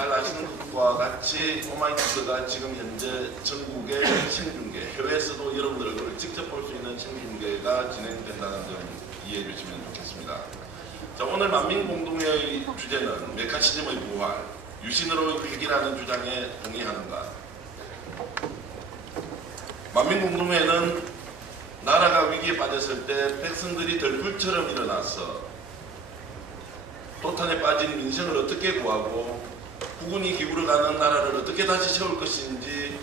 잘 아시는 것과 같이 오마이뉴스가 지금 현재 전국의 생중계, 해외에서도 여러분들을 직접 볼 수 있는 생중계가 진행된다는 점 이해해 주시면 좋겠습니다. 자, 오늘 만민공동회의 주제는 메카시즘의 부활, 유신으로 위기라는 주장에 동의하는가. 만민공동회는 나라가 위기에 빠졌을 때 백성들이 들불처럼 일어나서 도탄에 빠진 민생을 어떻게 구하고 후군이 기울어가는 나라를 어떻게 다시 세울 것인지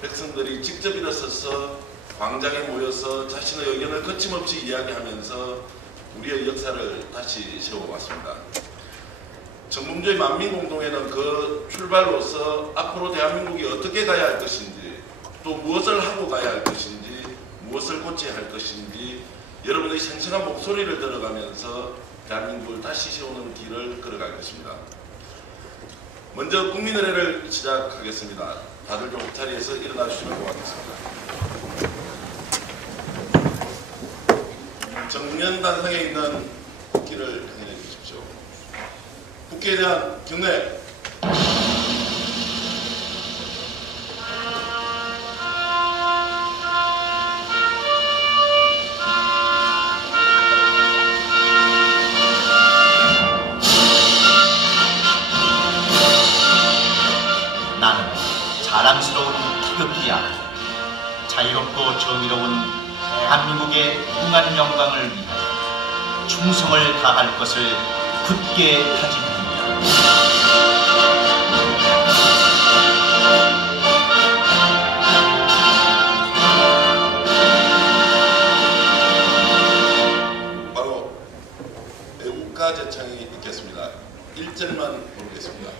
백성들이 직접 일어서서 광장에 모여서 자신의 의견을 거침없이 이야기하면서 우리의 역사를 다시 세워왔습니다. 정봉주의 만민공동회는 그 출발로서 앞으로 대한민국이 어떻게 가야 할 것인지, 또 무엇을 하고 가야 할 것인지, 무엇을 고쳐야 할 것인지 여러분의 생생한 목소리를 들어가면서 대한민국을 다시 세우는 길을 걸어갈 것입니다. 먼저 국민의례를 시작하겠습니다. 다들 좀 자리에서 일어나 주시면 고맙겠습니다. 정면단상에 있는 국기를 향해 주십시오. 국기에 대한 경례. 나는 자랑스러운 태극기야. 자유롭고 정의로운 대한민국의 무궁한 영광을 위하여 충성을 다할 것을 굳게 다짐합니다. 바로 애국가 제창이 있겠습니다. 1절만 보겠습니다.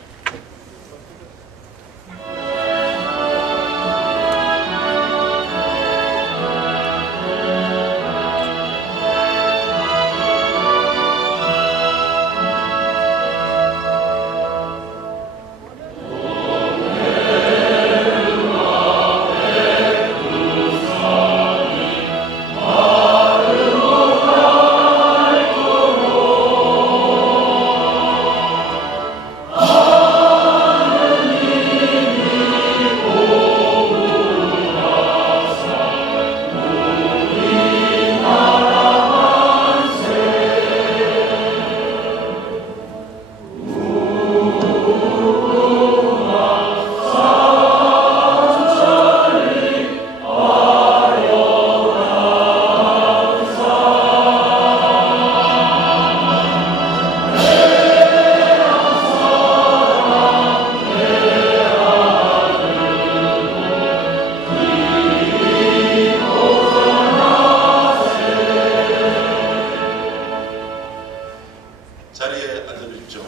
자리에 앉아주십시오.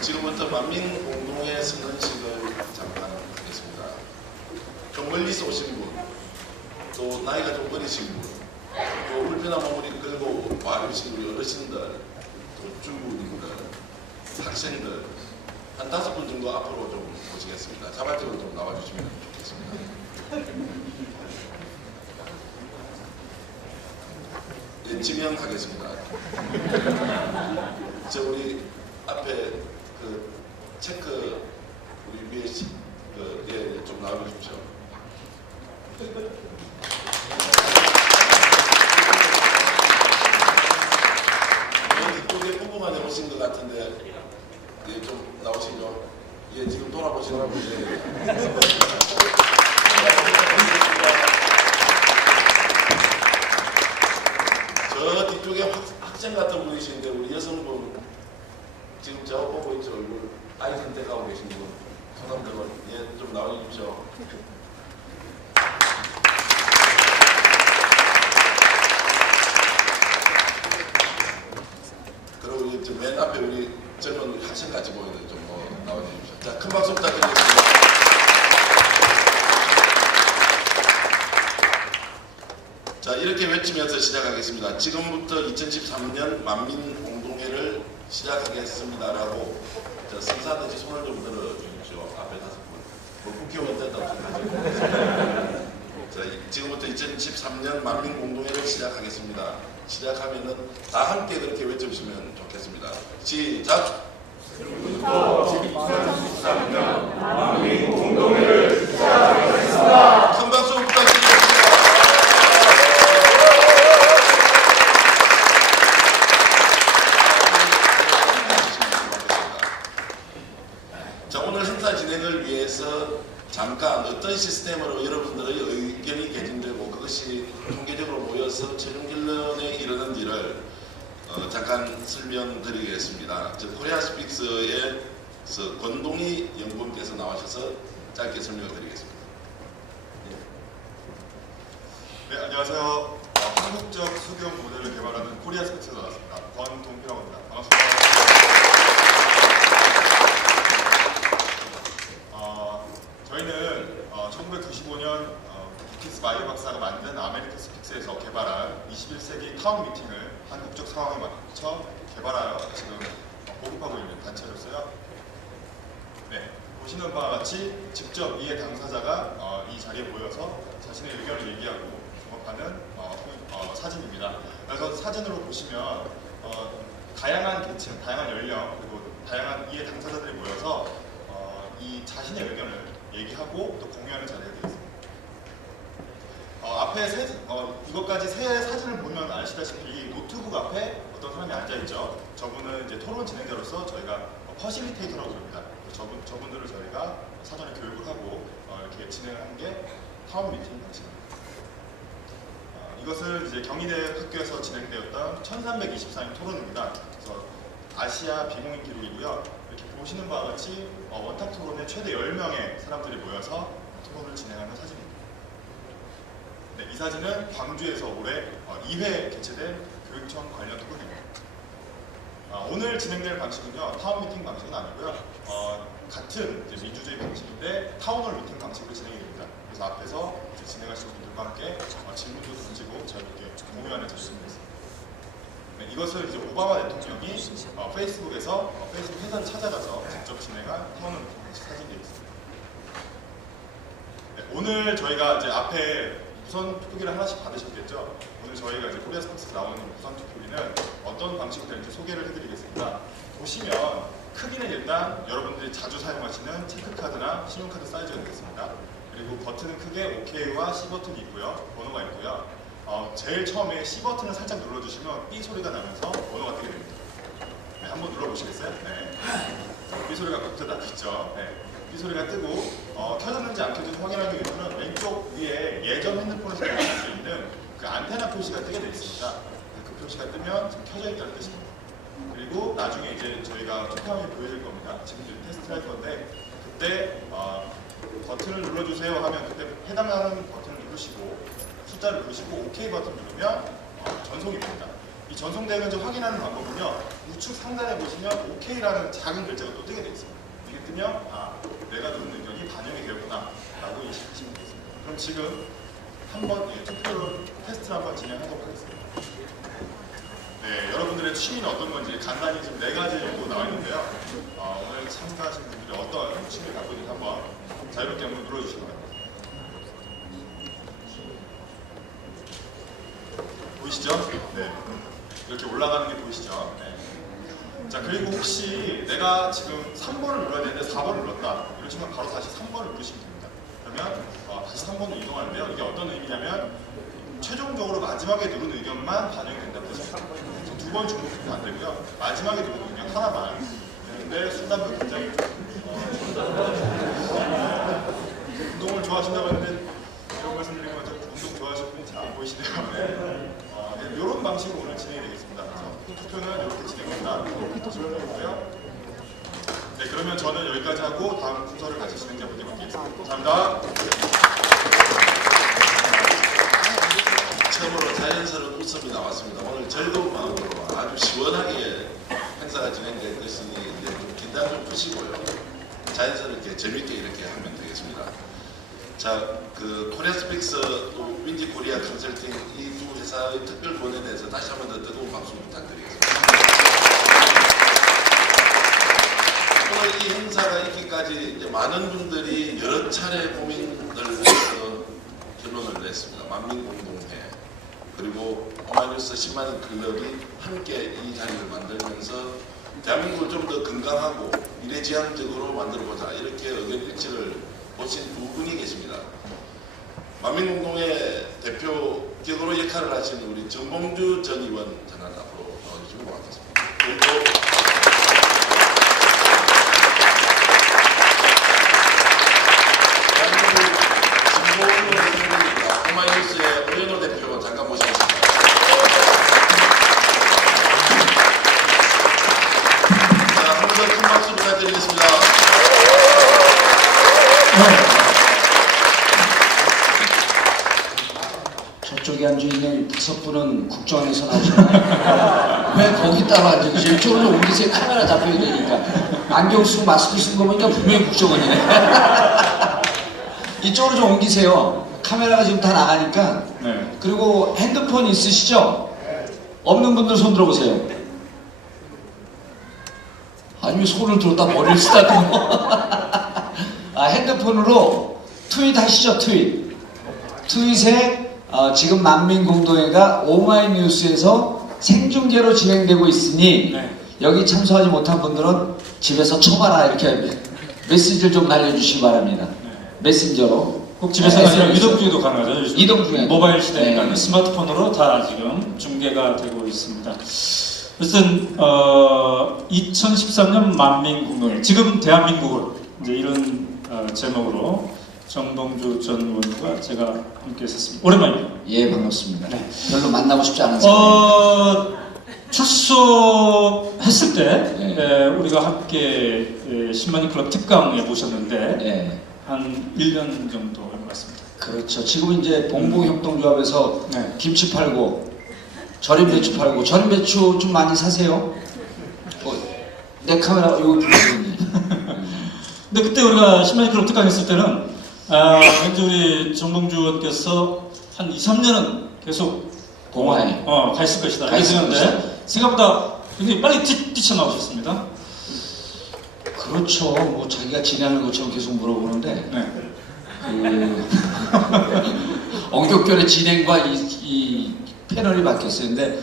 지금부터 만민공동회 선언식을 잠깐 하겠습니다. 좀 멀리서 오신 분, 또 나이가 좀 어리신 분, 또 불편한 몸을 끌고 와주신 우리 어르신들, 또 주부님들, 학생들 한 5분 정도 앞으로 좀 모시겠습니다. 자발적으로 좀 나와주시면 좋겠습니다. 예, 지명하겠습니다. 저 우리 앞에 그 체크 우리 위에 예, 좀 나와주십시오. 이쪽에 뽑아만 오신 것 같은데 예, 좀 나오시죠. 예, 지금 돌아보시는 분. 저 뒤쪽에 학생 같은 분이신데 우리 여성분 지금 저 보고 있죠. 얼굴 아이 선택하고 계신 분. 손남들은 예, 좀 나와주십시오. 그리고 이제 맨 앞에 우리 젊은 학생 같이 보이는 좀 나와주십시오. 자, 큰 박수 부탁드리겠습니다. 자, 이렇게 외치면서 시작하겠습니다. 지금부터 2013년 만민공동회를 시작하겠습니다라고 성사하듯이 손을 좀 들어주십시오. 앞에 5분. 뭐 국회의원 됐다고 생각하시고. 자, 지금부터 2013년 만민공동회를 시작하겠습니다. 시작하면은 다 함께 그렇게 외쳐주시면 좋겠습니다. 시작! 지금부터 2013년 만민공동회를 시작하겠습니다. 큰 박수 부탁드리겠습니다. 자, 오늘 행사 진행을 위해서 잠깐 어떤 시스템으로 여러분들의 의견이 개진되고 그것이 통계적으로 모여서 최종 결론에 이르는지를 잠깐 설명드리겠습니다. 코리아 스픽스의 권동희 연구원께서 나와셔서 짧게 설명을 드리겠습니다. 네, 안녕하세요. 한국적 수경 모델을 개발하는 코리아 스픽스에서 나왔습니다. 권동희라고 합니다. 반갑습니다. 저희는 1995년 부키스 마이어 박사가 만든 아메리칸 스픽스에서 개발한 21세기 타운 미팅을 한국적 상황에 맞춰 개발하여 지금 보급하고 있는 단체로서요. 네, 보시는 바와 같이 직접 이해 당사자가 이 자리에 모여서 자신의 의견을 얘기하고 종합하는 사진입니다. 그래서 사진으로 보시면 다양한 계층, 다양한 연령, 그리고 다양한 이해 당사자들이 모여서 이 자신의 의견을 얘기하고 또 공유하는 자리가 되겠습니다. 앞에 이것까지 세 사진을 보면 아시다시피 노트북 앞에 어떤 사람이 앉아있죠. 저분은 이제 토론 진행자로서 저희가 퍼실리테이터라고 부릅니다. 저분들을 저희가 사전에 교육을 하고 이렇게 진행하는 게 타운 미팅 방식입니다. 이것은 이제 경희대 학교에서 진행되었던 1324인 토론입니다. 그래서 아시아 비공인 기록이고요. 이렇게 보시는 바와 같이 원탁 토론에 최대 10명의 사람들이 모여서 토론을 진행하는 사진입니다. 네, 이 사진은 광주에서 올해 2회 개최된 교육청 관련 토론입니다. 오늘 진행될 방식은요, 타운 미팅 방식은 아니고요. 같은 이제 민주주의 방식인데 타운홀 미팅 방식으로 진행이 됩니다. 그래서 앞에서 이제 진행하시는 분들과 함께 질문도 던지고 자유롭게 공유하는 자리입니다. 네, 이것을 이제 오바마 대통령이 페이스북에서 페이스북 회사를 찾아가서 직접 진행한 타운홀 미팅 방식 사진이 있습니다. 네, 오늘 저희가 이제 앞에 우선 투표기를 하나씩 받으셨겠죠? 오늘 저희가 이제 코리아 스픽스에서 나오는 우선 투표기는 어떤 방식으로 되는지 소개를 해드리겠습니다. 보시면 크기는 일단 여러분들이 자주 사용하시는 체크카드나 신용카드 사이즈가 되겠습니다. 그리고 버튼은 크게 OK와 C 버튼이 있고요. 번호가 있고요. 제일 처음에 C 버튼을 살짝 눌러주시면 삐 소리가 나면서 번호가 뜨게 됩니다. 네, 한번 눌러보시겠어요? 네. 삐 소리가 꼭 나겠죠. 네. 이 소리가 뜨고 켜졌는지 안 켜졌는지 확인하기 위해서는 왼쪽 위에 예전 핸드폰에서 보실 수 있는 그 안테나 표시가 뜨게 되어 있습니다. 그 표시가 뜨면 지금 켜져 있다는 뜻입니다. 그리고 나중에 이제 저희가 투표함이 보여질 겁니다. 지금 이제 테스트를 할 건데 그때 버튼을 눌러주세요 하면 그때 해당하는 버튼을 누르시고 숫자를 누르시고 OK 버튼 누르면 전송이 됩니다. 이 전송되는지 확인하는 방법은요. 우측 상단에 보시면 OK라는 작은 글자가 또 뜨게 되어 있습니다. 이게 뜨면 내가 누른 의견이 반영이 되었구나 라고 인식하시면 되겠습니다. 그럼 지금 한번 투표를 테스트를 한번 진행하도록 하겠습니다. 네, 여러분들의 취미는 어떤 건지 간단히 지금 4가지 정도 나와 있는데요. 오늘 참가하신 분들이 어떤 취미를 갖고 있는지 한번 자유롭게 한번 눌러주시기 바랍니다. 보이시죠? 네, 이렇게 올라가는 게 보이시죠? 네. 자, 그리고 혹시 내가 지금 3번을 눌러야 되는데 4번을 눌렀다 이러시면 바로 다시 3번을 누르시면 됩니다. 그러면 다시 3번으로 이동하는데요. 이게 어떤 의미냐면 최종적으로 마지막에 누른 의견만 반영이 된다고 해서 2번 중복해도 안 되고요. 마지막에 누른 의견 하나만 되는데 순단도 굉장히 운동을 좋아하신다고 했는데 이런 말씀드리면 운동 좋아하시는 분이 잘 안 보이시네요. 네. 이런 방식으로 오늘 진행이 되겠습니다. 그래서 투표는 이렇게 진행된다. 설명이고요. 네, 그러면 저는 여기까지 하고 다음 순서를 같이 진행자분께 맡기겠습니다. 감사합니다. 처음으로 자연스러운 웃음이 나왔습니다. 오늘 즐거운 마음으로 아주 시원하게 행사가 진행될 것이니 이제 좀 긴장 좀 푸시고요. 자연스럽게 재밌게 이렇게 하면 되겠습니다. 자, 그 코리아 스픽스 또 윈지 코리아 컨설팅 이 두 회사의 특별 본에 대해서 다시 한번 더 뜨거운 박수 부탁드리겠습니다. 오늘 이 행사가 있기까지 이제 많은 분들이 여러 차례 고민을 해서 결론을 냈습니다. 만민공동회 그리고 오마이뉴스 10만원 클럽이 함께 이 자리를 만들면서 대한민국을 좀 더 건강하고 미래지향적으로 만들어보자 이렇게 의견 일치를 보신 두 분이 계십니다. 만민공동회 대표격으로 역할을 하시는 우리 정봉주 전 의원 전화 앞으로 나와주시면 고맙겠습니다. 그리고 오마이뉴스의 오연호 대표 잠깐 모시겠습니다. 자, 한 번 더 큰 박수 부탁드리겠습니다. 저쪽에 앉아있는 5분은 국정원에서 나오셨나요? 왜 거기 따로 앉아 계세요? 이쪽으로 옮기세요. 카메라 잡혀야 되니까. 안경 쓰고 마스크 쓴 거 보니까 분명히 국정원이네. 이쪽으로 좀 옮기세요. 카메라가 지금 다 나가니까. 네. 그리고 핸드폰 있으시죠? 없는 분들 손 들어보세요. 아니면 손을 들었다 머리를 쓰다듬어. 핸드폰으로 트윗 하시죠, 트윗. 트윗에 지금 만민공동회가 오마이뉴스에서 생중계로 진행되고 있으니 네. 여기 참석하지 못한 분들은 집에서 쳐봐라 이렇게 메시지를 좀 날려주시기 바랍니다. 네. 메신저로. 꼭 집에서 아니라 SNS. 이동 중에도 가능하죠. 요즘 이동 중에. 모바일 시대니까 네. 스마트폰으로 다 지금 중계가 되고 있습니다. 어쨌든 2013년 만민공동회 지금 대한민국을 이제 이런 제목으로 정봉주 전 의원과 제가 함께 했었습니다. 오랜만이에요. 예, 반갑습니다. 네. 별로 만나고 싶지 않은 사람. 출소했을 때 네. 우리가 함께 10만인 클럽 특강에 모셨는데 네. 한 1년 정도인 것 같습니다. 그렇죠. 지금 이제 봉봉협동조합에서 네. 김치 팔고 절임 배추 팔고 절임 배추 좀 많이 사세요. 내 카메라 여기 주시니. 근데 그때 우리가 10만인 클럽 특강했을 때는 왠지 우리 정봉주 의원께서 한 2, 3년은 계속 동아에 가 있을 것이다. 가 있을 생각했는데 생각보다 굉장히 빨리 뛰쳐나오셨습니다. 그렇죠. 뭐 자기가 지내는 것처럼 계속 물어보는데 네. 그 엉격결의 진행과 이 패널이 바뀌었어요. 근데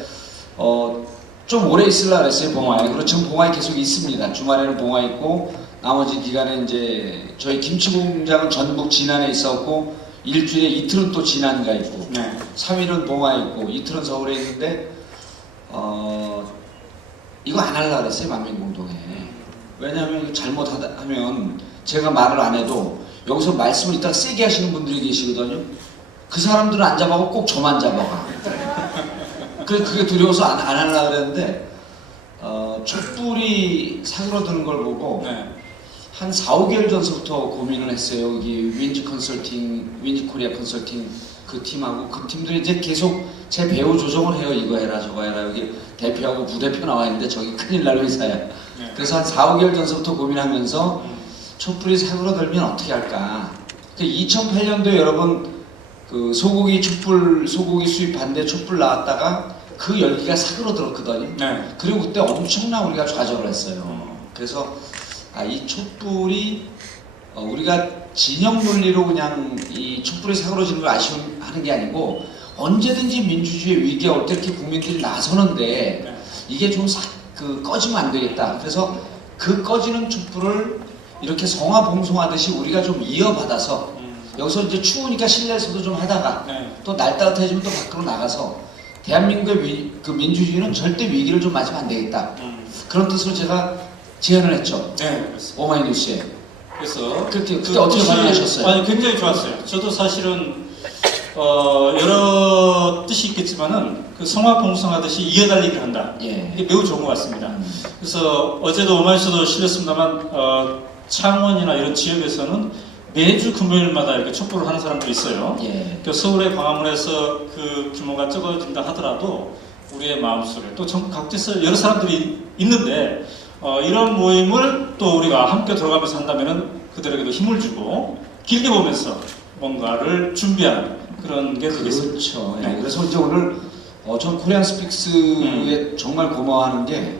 좀 오래 있으려고 그랬어요. 봉화에. 그리고 지금 봉화에 계속 있습니다. 주말에는 봉화에 있고 나머지 기간에 이제 저희 김치 공장은 전북 진안에 있었고 일주일에 이틀은 또 진안가 있고 네. 3일은 봉화에 있고 이틀은 서울에 있는데 이거 안 하려고 그랬어요. 만민공동회. 왜냐하면 이거 잘못하면 제가 말을 안 해도 여기서 말씀을 이따 세게 하시는 분들이 계시거든요. 그 사람들은 안 잡아고 꼭 저만 잡아가. 그게 두려워서 안 하려고 그랬는데 촛불이 사그러드는 걸 보고 네. 한 4, 5개월 전서부터 고민을 했어요. 여기 윈지 코리아 컨설팅 그 팀하고 그 팀들이 이제 계속 제 배우 조정을 해요. 이거 해라 저거 해라. 여기 대표하고 부대표 나와 있는데 저기 큰일 날 회사야. 네. 그래서 한 4, 5개월 전서부터 고민하면서 촛불이 사그러들면 어떻게 할까. 2008년도에 여러분 그 소고기 수입 반대 촛불 나왔다가 그 열기가 사그러들었거든요. 네. 그리고 그때 엄청나 우리가 좌절을 했어요. 그래서 이 촛불이 우리가 진영 논리로 그냥 이 촛불이 사그러지는 걸 아쉬워하는 게 아니고 언제든지 민주주의 위기가 올 때 이렇게 국민들이 나서는데 네. 이게 좀 꺼지면 안 되겠다. 그래서 그 꺼지는 촛불을 이렇게 성화봉송하듯이 우리가 좀 이어받아서 여기서 이제 추우니까 실내에서도 좀 하다가 네. 또 날 따뜻해지면 또 밖으로 나가서 대한민국의 그 민주주의는 절대 위기를 좀 맞으면 안 되겠다. 그런 뜻으로 제가 제안을 했죠. 네, 그렇습니다. 오마이뉴스에. 그래서 그때 어떻게 반응하셨어요? 아니 굉장히 좋았어요. 저도 사실은 여러 뜻이 있겠지만은 그 성화봉송하듯이 이어달리기를 한다. 예. 이게 매우 좋은 것 같습니다. 그래서 어제도 오마이뉴스도 실렸습니다만 창원이나 이런 지역에서는 매주 금요일마다 이렇게 촛불을 하는 사람들이 있어요. 예. 그 서울의 광화문에서 그 규모가 적어진다 하더라도 우리의 마음속에 또 전국 각지에서 여러 사람들이 있는데 이런 모임을 또 우리가 함께 들어가면서 한다면은 그들에게도 힘을 주고 길게 보면서 뭔가를 준비하는 그런 게 되겠습니다. 그렇죠. 예. 네. 그래서 이제 오늘 전 코리안 스픽스에 정말 고마워하는 게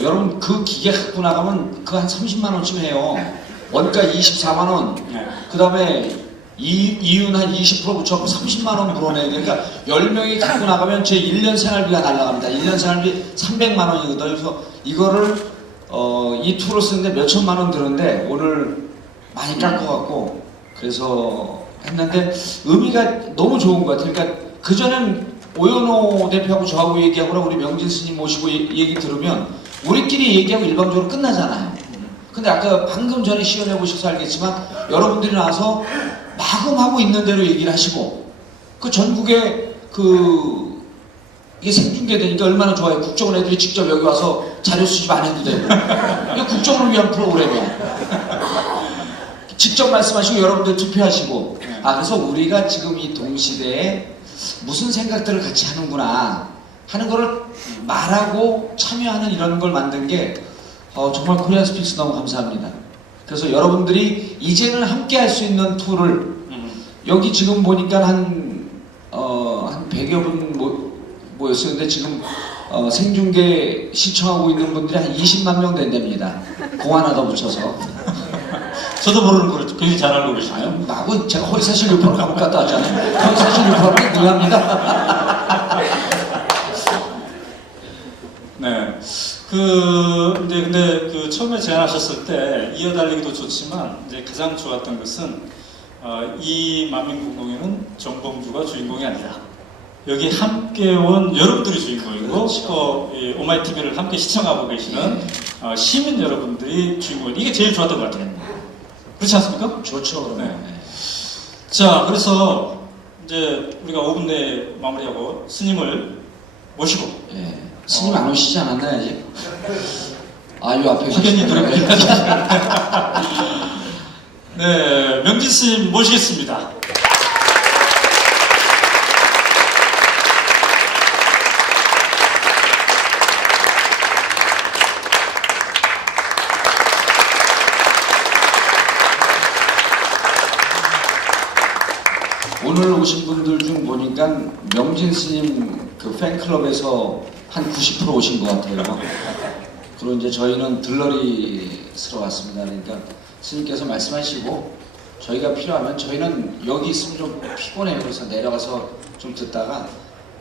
여러분 그 기계 갖고 나가면 그 한 30만 원쯤 해요. 원가 24만 원. 네. 그 다음에 이윤 한 20% 붙여갖고 30만 원 물어내야 되니까 10명이 갖고 나가면 제 1년 생활비가 날라갑니다. 1년 생활비 300만 원이거든요. 그래서 이거를 이 툴을 쓰는데 몇 천만 원 들었는데 오늘 많이 깎아갖고 그래서 했는데 의미가 너무 좋은 것 같아요. 그러니까 그전엔 오연호 대표하고 저하고 얘기하고 우리 명진 스님 모시고 얘기 들으면 우리끼리 얘기하고 일방적으로 끝나잖아요. 근데 아까 방금 전에 시연해 보셔서 알겠지만 여러분들이 나와서 마구마구 있는 대로 얘기를 하시고 그 전국에 이게 생중계되니까 얼마나 좋아요. 국정원 애들이 직접 여기 와서 자료 수집 안 해도 되고 이게 국정원을 위한 프로그램이야. 직접 말씀하시고 여러분들 투표하시고 그래서 우리가 지금 이 동시대에 무슨 생각들을 같이 하는구나 하는 거를 말하고 참여하는 이런 걸 만든 게 정말 코리안 스픽스 너무 감사합니다. 그래서 여러분들이 이제는 함께 할 수 있는 툴을 여기 지금 보니까 한 100여 분 모였었는데 지금 생중계 시청하고 있는 분들이 한 20만 명 된답니다. 공 하나 더 붙여서. 저도 모르는 걸 굉장히 잘 알고 계시나요? 마구 제가 허리사실 유포를 감옥 갔다 왔잖아요. 허리사실 유포하면 능합니다. 네. 근데 처음에 제안하셨을 때 이어달리기도 좋지만 이제 가장 좋았던 것은 이 만민공동회는 정봉주가 주인공이 아니라 여기 함께 온 여러분들이 주인공이고 그렇죠. 또 오마이TV를 함께 시청하고 계시는 시민 여러분들이 주인공이 이게 제일 좋았던 것 같아요. 그렇지 않습니까? 좋죠. 네. 자, 그래서 이제 우리가 5분 내에 마무리하고 스님을 모시고 예. 스님 안 오시지 않았나요, 아직? 요 앞에 확연히 계시네요. 노래 네, 명진 스님 모시겠습니다. 오늘 오신 분들 중 보니까 명진 스님 그 팬클럽에서 한 90% 오신 것 같아요. 그리고 이제 저희는 들러리스러 왔습니다. 그러니까 스님께서 말씀하시고 저희가 필요하면 저희는 여기 있으면 좀 피곤해요. 그래서 내려가서 좀 듣다가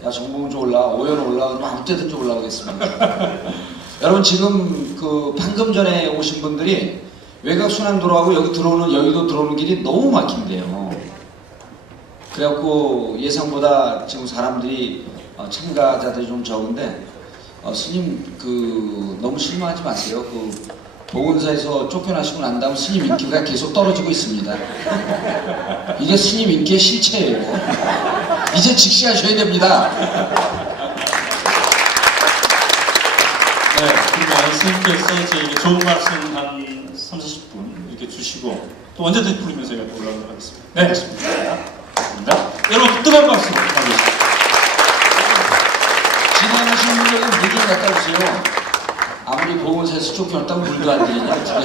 야 정봉주 올라와, 오연 올라와, 아무 때든지 올라오겠습니다. 여러분 지금 방금 전에 오신 분들이 외곽 순환도로하고 여기 들어오는 여의도 들어오는 길이 너무 막힌대요. 그래갖고 예상보다 지금 사람들이 참가자들이 좀 적은데 스님 너무 실망하지 마세요. 보건사에서 쫓겨나시고 난 다음 스님 인기가 계속 떨어지고 있습니다. 이게 스님 인기의 실체예요. 이제 직시하셔야 됩니다. 네, 그러면 스님께서 저에게 좋은 말씀 한 30-40분 이렇게 주시고 또 언제든지 부르면 저희가 또 올라오도록 하겠습니다. 네, 알겠습니다. 감사합니다. 여러분 뜨거운 박수 부탁드립니다. 진행하시는 분들은 물 좀 갖다 주세요. 아무리 보건사에서 쫓겨났다고 물도 안 드리냐 집에.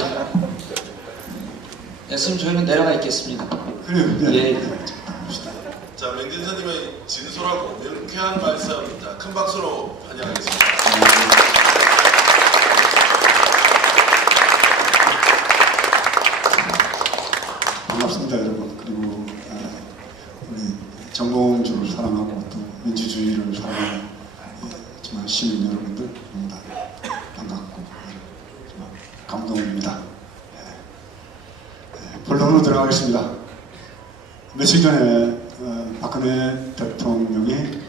됐으면 저희는 내려가 있겠습니다. 예. 자, 명진 스님의 진솔하고 명쾌한 말씀 큰 박수로 환영하겠습니다. 반갑습니다, 여러분. 그리고 우리 정봉주를 사랑하고 또 민주주의를 사랑하는 정말 시민 여러분들 너무 다 반갑고 정말 감동입니다. 본론으로 들어가겠습니다. 며칠 전에 박근혜 대통령이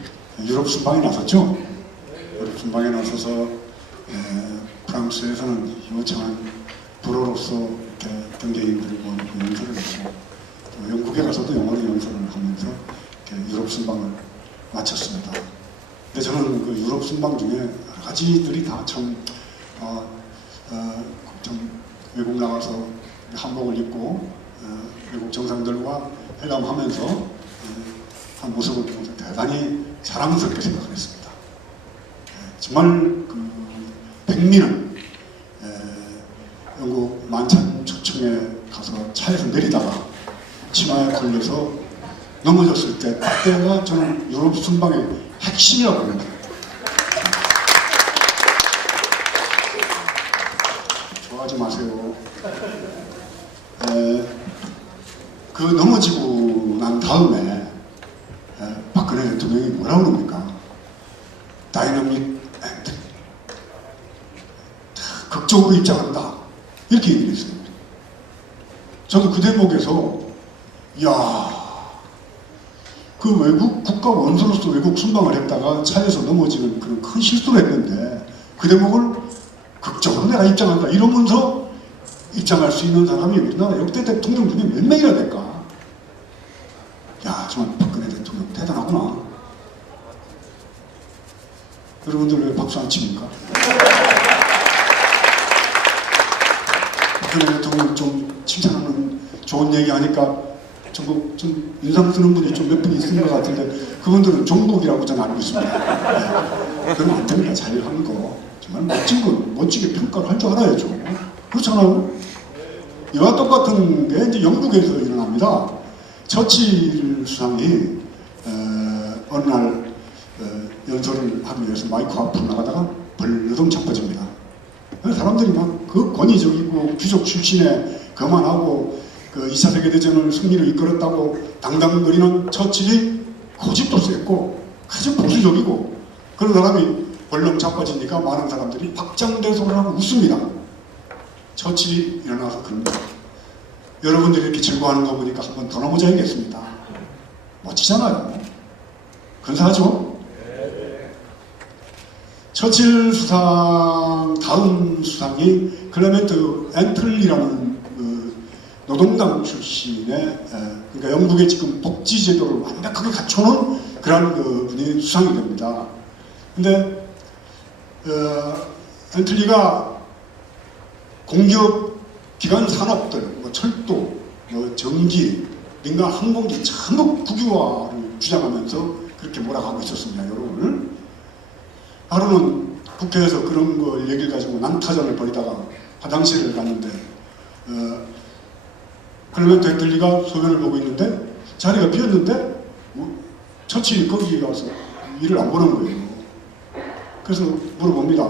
유럽 순방에 나섰죠. 유럽 순방에 나서서 프랑스에서는 요청한 불어로서 이렇게 경제인들과 연설을 했고 또 영국에 가서도 영어로 연설을 하면서 이렇게 유럽 순방을 마쳤습니다. 근데 저는 그 유럽 순방 중에 여러 가지들이 다 참 외국 나가서 한복을 입고 외국 정상들과 회담하면서 한 모습을 보면서 대단히 자랑스럽게 생각을 했습니다. 정말 백미는 영국 만찬 초청에 가서 차에서 내리다가 치마에 걸려서 넘어졌을 때 그때가 저는 유럽 순방의 핵심이라고 봅니다. 좋아하지 마세요. 그 넘어지고 부릅니까? 다이나믹 엔트리. 극적으로 입장한다. 이렇게 얘기를 했어요. 저도 그 대목에서 그 외국 국가 원수로서 외국 순방을 했다가 차에서 넘어지는 그런 큰 실수를 했는데 그 대목을 극적으로 내가 입장한다 이러면서 입장할 수 있는 사람이 우리나라 역대 대통령 중에 몇 명이나 될까? 정말 박근혜 대통령 대단하구나. 여러분들 왜 박수 안 칩니까? 박근혜 대통령 좀 칭찬하는 좋은 얘기 하니까 좀 인상 쓰는 분이 좀 몇 분 있는 것 같은데 그분들은 종북이라고 저는 알고 있습니다. 그러면 안 됩니다. 자유하는 거 정말 멋지게 평가를 할 줄 알아야죠. 그렇잖아요. 이와 똑같은 게 이제 영국에서 일어납니다. 처칠 수상이 어느 날 연설을 하기 위해서 마이크 앞으로 나가다가 벌러덩 자빠집니다. 사람들이 막 그 권위적이고 귀족 출신에 거만하고 그 2차 세계대전을 승리로 이끌었다고 당당거리는 처칠이 고집도 셌고 아주 보수적이고 그런 사람이 벌렁 자빠지니까 많은 사람들이 박장대소를 하고 웃습니다. 처칠이 일어나서 그럽니다. 여러분들이 이렇게 즐거워하는 거 보니까 한번 더 넘어져야겠습니다. 멋지잖아요. 근사하죠? 처칠 수상 다음 수상이 클레멘트 앤틀리라는 노동당 출신의 그러니까 영국의 지금 복지 제도를 완벽하게 갖춰놓은 그런 분이 수상이 됩니다. 근데 앤틀리가 공기업 기관 산업들, 뭐 철도, 뭐 전기, 민간 항공기 전부 국유화를 주장하면서 그렇게 몰아가고 있었습니다. 여러분을. 하루는 국회에서 그런 걸 얘기를 가지고 난타전을 벌이다가 화장실을 갔는데 클레멘트 앤틀리가 소변을 보고 있는데 자리가 비었는데 처칠이 거기 가서 일을 안 보는 거예요. 그래서 물어봅니다.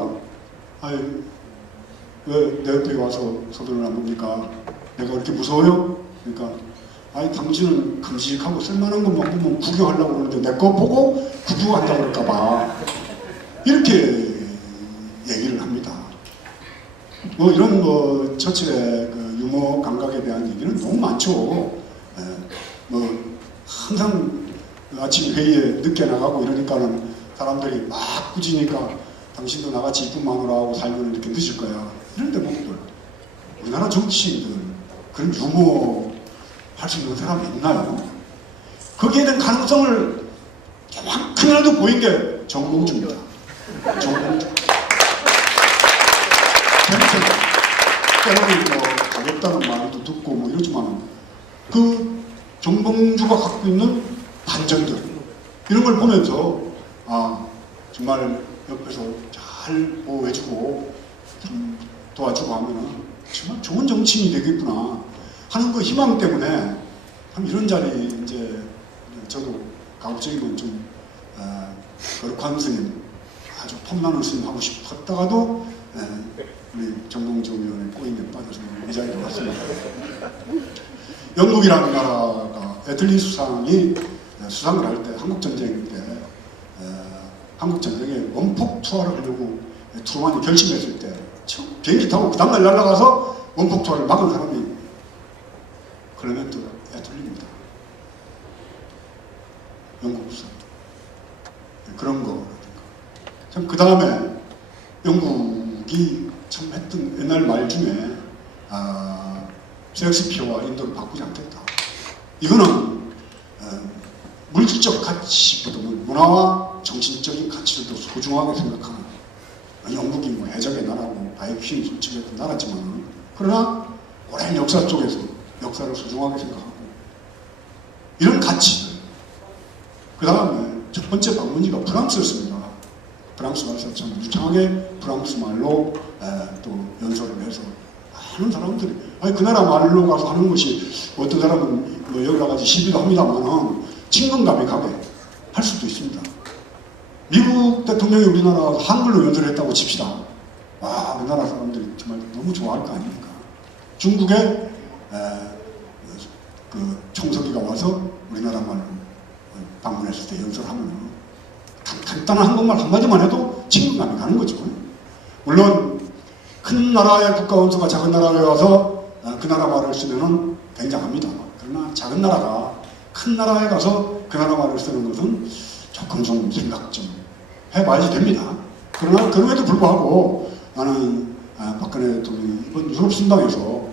왜 내 옆에 와서 소변을 안 봅니까? 내가 그렇게 무서워요? 그러니까 당신은 큼직하고 쓸만한 것만 보면 구경하려고 그러는데 내 거 보고 구경한다고 그럴까봐 이렇게 얘기를 합니다. 뭐 이런 처칠의 그 유머 감각에 대한 얘기는 너무 많죠. 뭐 항상 아침 회의에 늦게 나가고 이러니까는 사람들이 막 꾸짖으니까 당신도 나같이 이쁜 마누라하고 살면 이렇게 늦을 거야. 이런 대목들. 우리나라 정치인들 그런 유머 할 수 있는 사람이 있나요? 거기에 대한 가능성을 조금이라도 보인 게 정봉주입니다. 정봉주. 때로는 뭐 가볍다는 말도 듣고 뭐 이러지만 그 정봉주가 갖고 있는 반전들 이런 걸 보면서 정말 옆에서 잘 보호해주고 도와주고 하면은 정말 좋은 정치인이 되겠구나 하는 그 희망 때문에 참 이런 자리 이제 저도 가급적이면 좀 거룩한 스님 아주 폼나는 스님 하고 싶었다가도 우리 정봉주 의원의 꼬임에 빠져서 이 자리에 왔습니다. 영국이라는 나라가 애틀리 수상이 수상을 할 때 한국전쟁 때 한국전쟁에 원폭 투하를 하려고 트루만이 결심했을 때 비행기 타고 그 다음날 날아가서 원폭 투하를 막은 사람이 클레멘트 애틀리입니다. 영국 수상. 그런 거. 참 그 다음에 영국이 참 했던 옛날 말 중에 셰익스피어와 인도를 바꾸지 않겠다. 이거는 물질적 가치보다는 문화와 정신적인 가치를 더 소중하게 생각하는 영국이 뭐 해적의 나라고 바이킹 솔직했던 나라지만 그러나 오랜 역사 속에서 역사를 소중하게 생각하고 이런 가치들. 그 다음에 첫 번째 방문지가 프랑스였습니다. 프랑스 가서 참 유창하게 프랑스 말로 또 연설을 해서 많은 사람들이 그 나라 말로 가서 하는 것이 어떤 사람은 뭐 여러 가지 시비도 합니다만은 친근감이 가게 할 수도 있습니다. 미국 대통령이 우리나라 한글로 연설을 했다고 칩시다. 와, 우리나라 사람들이 정말 너무 좋아할 거 아닙니까? 중국에 그 총서기가 와서 우리나라 말로 방문했을 때 연설하면 간단한 한국말 한마디만 해도 친근감이 가는 거죠. 물론 큰 나라의 국가원수가 작은 나라에 와서 그 나라 말을 쓰면 굉장합니다. 그러나 작은 나라가 큰 나라에 가서 그 나라 말을 쓰는 것은 조금 좀 생각 좀 해봐야지 됩니다. 그러나 그럼에도 불구하고 나는 박근혜 대통령이 이번 유럽 순방에서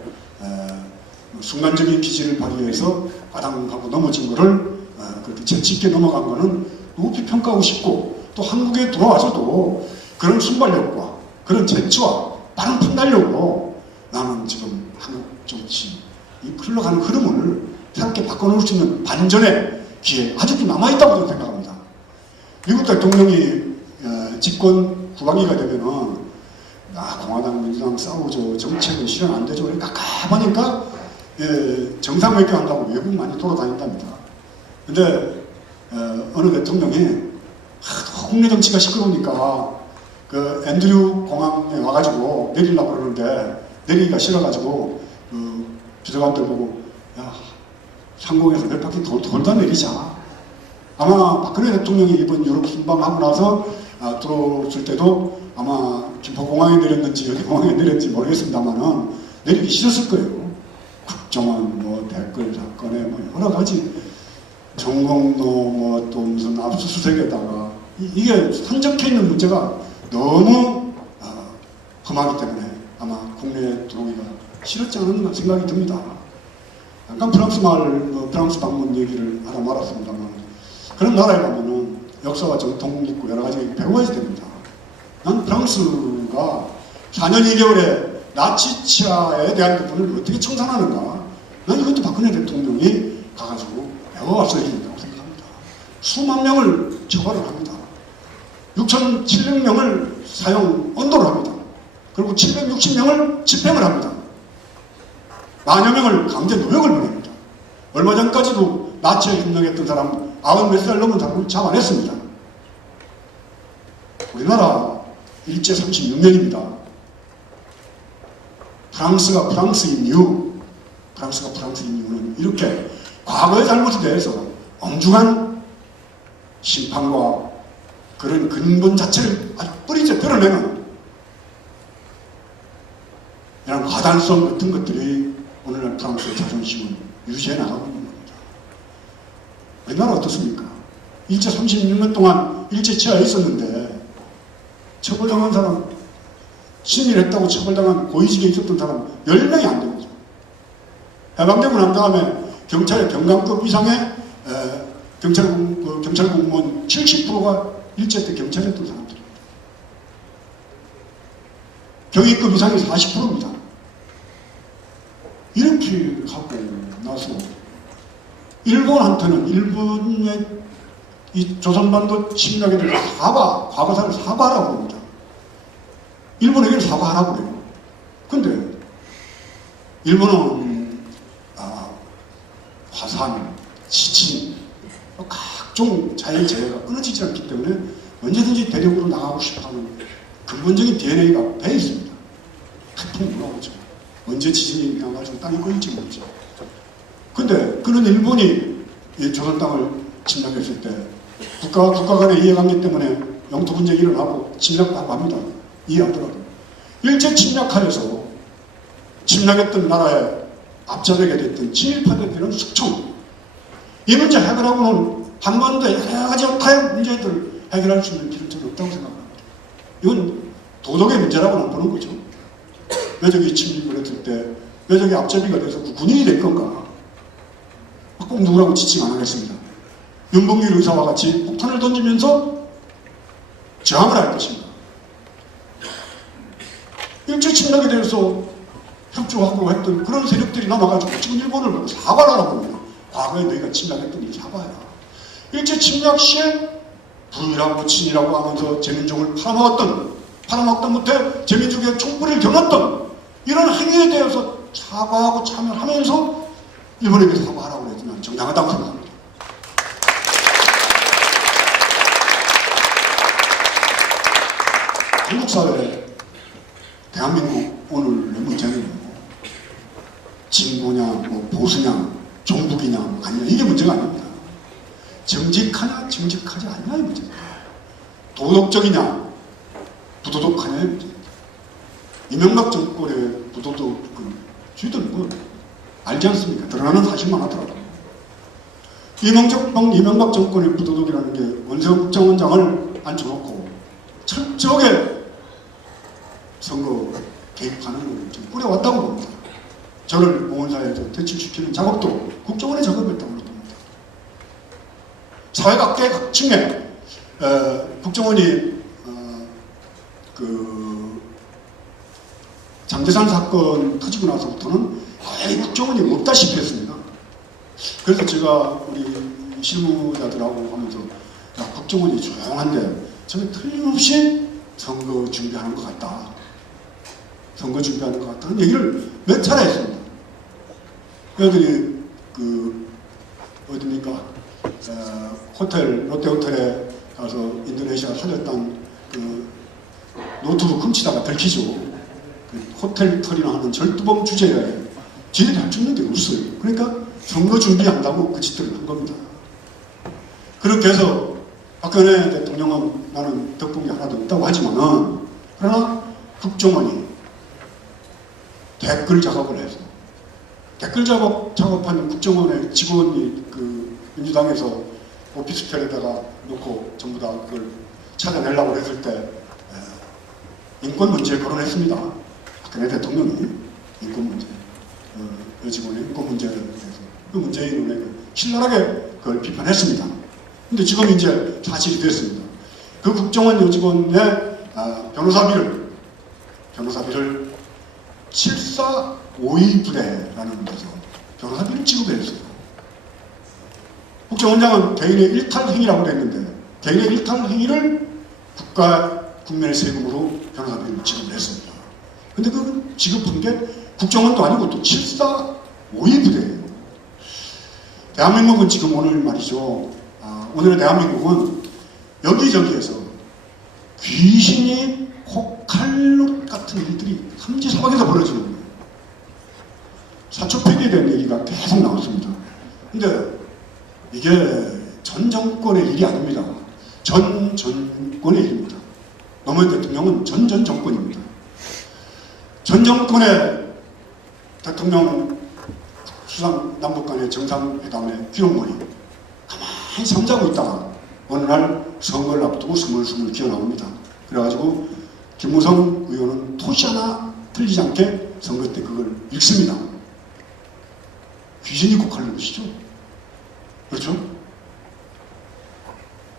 순간적인 기질을 발휘해서 바닥하고 넘어진 거를 그렇게 재치있게 넘어간 거는 높이 평가하고 싶고, 또 한국에 돌아와서도 그런 순발력과 그런 재치와 빠른 판단력으로 나는 지금 한국 정치 이 흘러가는 흐름을 새롭게 바꿔놓을 수 있는 반전의 기회 아직도 남아있다고 저는 생각합니다. 미국 대통령이 집권 후반기가 되면은 공화당 민주당 싸우죠, 정책은 실현 안 되죠, 깝깝하니까 정상 외교한다고 외국 많이 돌아다닌답니다. 근데 어느 대통령이 국내 정치가 시끄러우니까 그 앤드류 공항에 와가지고 내리려고 그러는데 내리기가 싫어가지고 그 비서관들 보고 야 상공에서 몇 바퀴 돌다 내리자. 아마 박근혜 대통령이 이번 유럽 순방하고 나서 들어올 때도 아마 김포공항에 내렸는지 어디 공항에 내렸는지 모르겠습니다만은 내리기 싫었을 거예요. 국정원 뭐 댓글 사건에 뭐 여러 가지 정공도 뭐 또 무슨 압수수색에다가 이게 산적해 있는 문제가 너무 험하기 때문에 아마 국내에 들어오기가 싫었지 않았나 생각이 듭니다. 약간 프랑스 방문 얘기를 하다 말았습니다만 그런 나라에 가면은 역사와 전통 있고 여러 가지 배워야 됩니다. 난 프랑스가 4년 2개월에 나치 치하에 대한 부분을 어떻게 청산하는가, 난 이것도 박근혜 대통령이 가가지고 배워왔어야 된다고 생각합니다. 수만 명을 처벌을 합니다. 6,700명을 사형 언도를 합니다. 그리고 760명을 집행을 합니다. 만여 명을 강제 노역을 보냅니다. 얼마 전까지도 나치에 협력했던 사람 90몇 살 넘은 사람을 잡아냈습니다. 우리나라 일제 36년입니다. 프랑스가 프랑스인 이유는 이렇게 과거의 잘못에 대해서 엄중한 심판과 그런 근본 자체를 아주 뿌리째 드러내는 이런 과단성 같은 것들이 오늘날 프랑스의 자존심을 유지해 나가고 있는 겁니다. 우리나라 어떻습니까? 일제 36년 동안 일제 치하에 있었는데 처벌당한 사람, 친일했다고 처벌당한 고위직에 있었던 사람 10명이 안 됩니다. 해방되고 난 다음에 경찰의 경감급 이상의 경찰 공무원 70%가 일제 때 경찰이었던 사람들입니다. 경위급 이상이 40%입니다. 이렇게 하고 나서 일본한테는 일본의 이 조선반도 침략에 대해서 과거사를 사과하라고 합니다. 일본에게 사과하라고 그래요. 근데 일본은 화산, 지진, 각종 자연재해가 끊어지지 않기 때문에 언제든지 대륙으로 나가고 싶어하는 근본적인 DNA가 배에 있습니다. 태풍 올라오죠. 언제 지진이 나가지고 땅이 꺼질지 모르죠. 근데 그런 일본이 조선 땅을 침략했을 때 국가 간의 이해관계 때문에 영토 분쟁이 일어나고 침략하고 합니다. 이해하더라도 일제 침략하여서 침략했던 나라에 앞자르게 됐던 친일파들에 대한 숙청, 이 문제 해결하고는 한반도의 여러 가지 타협 문제들을 해결할 수 있는 길은 저는 없다고 생각합니다. 이건 도덕의 문제라고는 보는 거죠. 왜 저기 침입을 했을 때 왜 저기 앞잡이가 돼서 군인이 될 건가? 꼭 누구라고 지칭 안 하겠습니다. 윤봉길 의사와 같이 폭탄을 던지면서 저항을 할 것입니다. 일제 침략에 대해서 협조하고 했던 그런 세력들이 남아가지고 지금 일본을 보고 사과를 하라고 합니다. 과거에 너희가 침략했던 일 사과해라. 일제 침략 시에 부유라고 친이라고 하면서 제민족을 팔아먹었던 못해 제민족의 촛불을 겨눴던 이런 행위에 대해서 사과하고 참여하면서 일본에게 사과하라고 해도 난 정당하다고 생각합니다. 한국 사회, 대한민국 오늘의 문제는 진보냐, 뭐 보수냐, 종북이냐, 아니냐, 이게 문제가 아닙니다. 정직하냐, 정직하지 않냐의 문제입니다. 도덕적이냐 부도덕하냐의 문제입니다. 이명박 정권의 부도덕은 저희들 뭐 알지 않습니까? 드러나는 사실만 하더라도 이명박 정권의 부도덕이라는 게 원세훈 국정원장을 앉혀놓고 철저하게 선거 개입하는 걸 좀 꾸려왔다고 봅니다. 저를 보훈사에서 퇴출시키는 작업도 국정원의 작업이었다고 봅니다. 사회각계 측면 국정원이 그 장제산 사건 터지고 나서부터는 거의 국정원이 없다시피 했습니다. 그래서 제가 우리 실무자들하고 하면서 야, 국정원이 조용한데 저게 틀림없이 선거 준비하는 것 같다. 선거 준비하는 것 같다는 얘기를 몇 차례 했습니다. 그들이 그 어디입니까? 호텔 롯데호텔에 가서 인도네시아 살렸던 그 노트북 훔치다가 들키죠. 그 호텔 털이나 하는 절도범 주제에 지들이 할 수 있는 게 없어요. 그러니까 선거 준비한다고 그 짓들을 한 겁니다. 그렇게 해서 박근혜 대통령은 나는 덕분이 하나도 없다고 하지만은 그러나 국정원이 댓글 작업을 해서 댓글 작업한 국정원의 직원이 그 민주당에서 오피스텔에다가 놓고 전부 다 그걸 찾아내려고 했을 때 인권 문제에 거론했습니다. 박근혜 대통령이 인권 문제, 여직원의 인권 문제에 대해서 그 문재인의 신랄하게 그걸 비판했습니다. 근데 지금 이제 사실이 됐습니다. 그 국정원 여직원의 변호사비를 745위 부대라는 데서 변호사비를 지급했어요. 국정원장은 개인의 일탈 행위라고 했는데 개인의 일탈 행위를 국민의 세금으로 변호사비를 지급했습니다. 근데 그 지급한 게 국정원도 아니고 또 745위 부대예요. 대한민국은 지금 오늘 말이죠. 오늘의 대한민국은 여기저기에서 귀신이 혹할롯 같은 일들이 삼지사방에서 벌어지는 거예요. 사초폐기에 대한 얘기가 계속 나왔습니다. 근데 이게 전 정권의 일이 아닙니다. 전 정권의 일입니다. 노무현 대통령은 전 정권입니다. 전 정권의 대통령 수상 남북 간의 정상회담의 기록물이 가만히 잠자고 있다가 어느 날 선거를 앞두고 스물스물 기어나옵니다. 그래가지고 김무성 의원은 토시 하나 틀리지 않게 선거 때 그걸 읽습니다. 귀신이 곡하는 것이죠. 그렇죠?